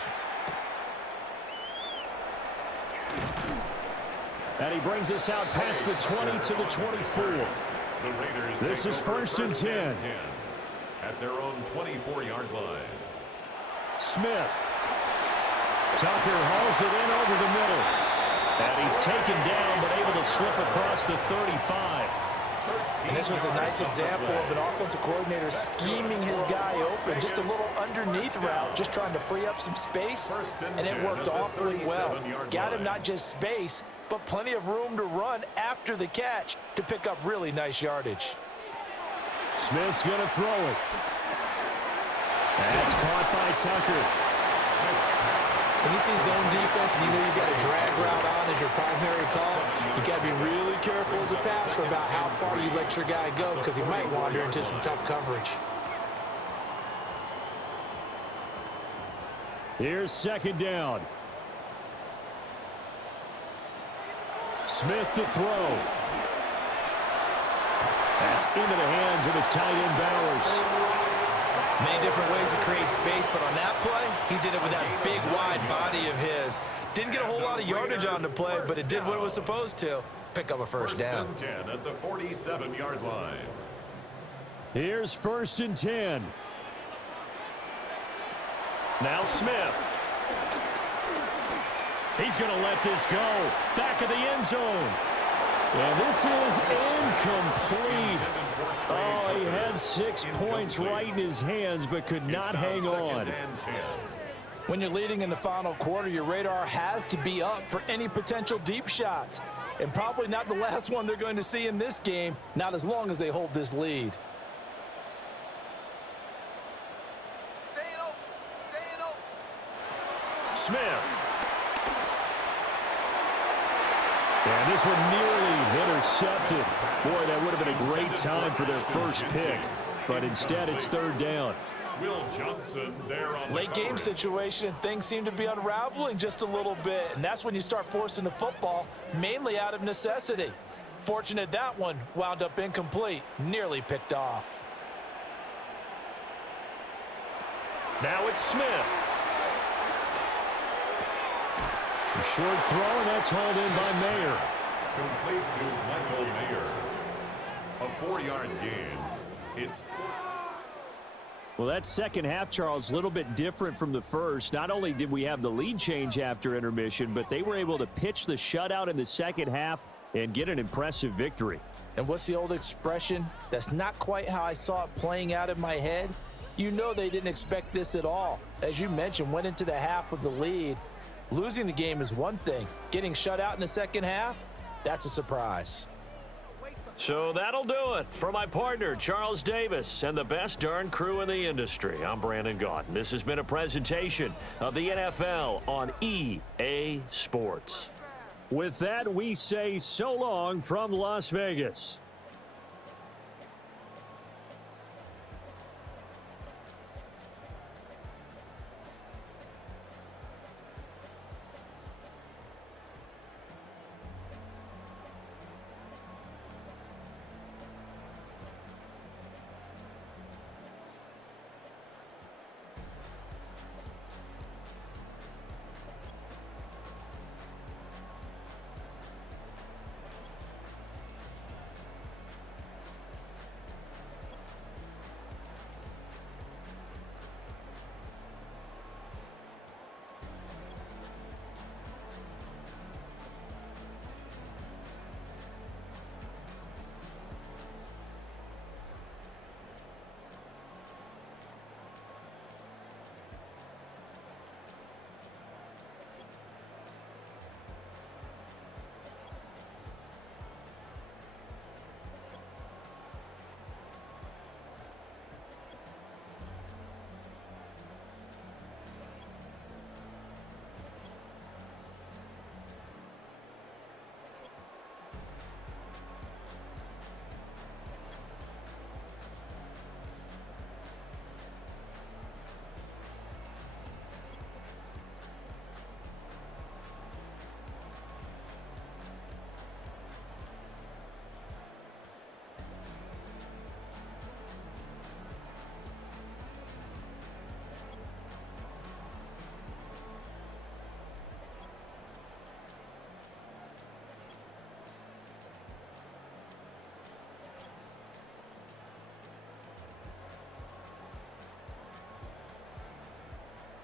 And he brings us out past the 20 to the 24. This is 1st and 10. At their own 24-yard line. Smith. Tucker hauls it in over the middle. And he's taken down, but able to slip across the 35. And this was a nice example of an offensive coordinator scheming his guy open. Just a little underneath route, just trying to free up some space, and it worked awfully well. Got him not just space, but plenty of room to run after the catch to pick up really nice yardage. Smith's going to throw it. That's caught by Tucker. When you see zone defense and you know you got a drag route on as your primary call, you got to be really careful as a passer about how far you let your guy go because he might wander into some tough coverage. Here's second down. Smith to throw. That's into the hands of his tight end Bowers. Many different ways to create space, but on that play, he did it with that big, wide body of his. Didn't get a whole lot of yardage on the play, but it did what it was supposed to. Pick up a first down. 10 at the 47-yard line. Here's 1st and 10. Now Smith. He's going to let this go. Back of the end zone. And this is incomplete. Oh, he had 6 points right in his hands, but could not hang on. When you're leading in the final quarter, your radar has to be up for any potential deep shots. And probably not the last one they're going to see in this game, not as long as they hold this lead. Smith. And this one nearly intercepted. Boy, that would have been a great time for their first pick. But instead, it's 3rd down. Will Johnson there on Late game situation, things seem to be unraveling just a little bit. And that's when you start forcing the football, mainly out of necessity. Fortunate that one wound up incomplete, nearly picked off. Now it's Smith. A short throw, and that's hauled in by Mayer. Complete to Michael Mayer. A 4-yard gain. It's Well, that second half, Charles, a little bit different from the first. Not only did we have the lead change after intermission, but they were able to pitch the shutout in the second half and get an impressive victory. And what's the old expression? That's not quite how I saw it playing out in my head. You know they didn't expect this at all. As you mentioned, went into the half with the lead. Losing the game is one thing. Getting shut out in the second half, that's a surprise. So that'll do it for my partner, Charles Davis, and the best darn crew in the industry. I'm Brandon Gaudin. This has been a presentation of the NFL on EA Sports. With that, we say so long from Las Vegas.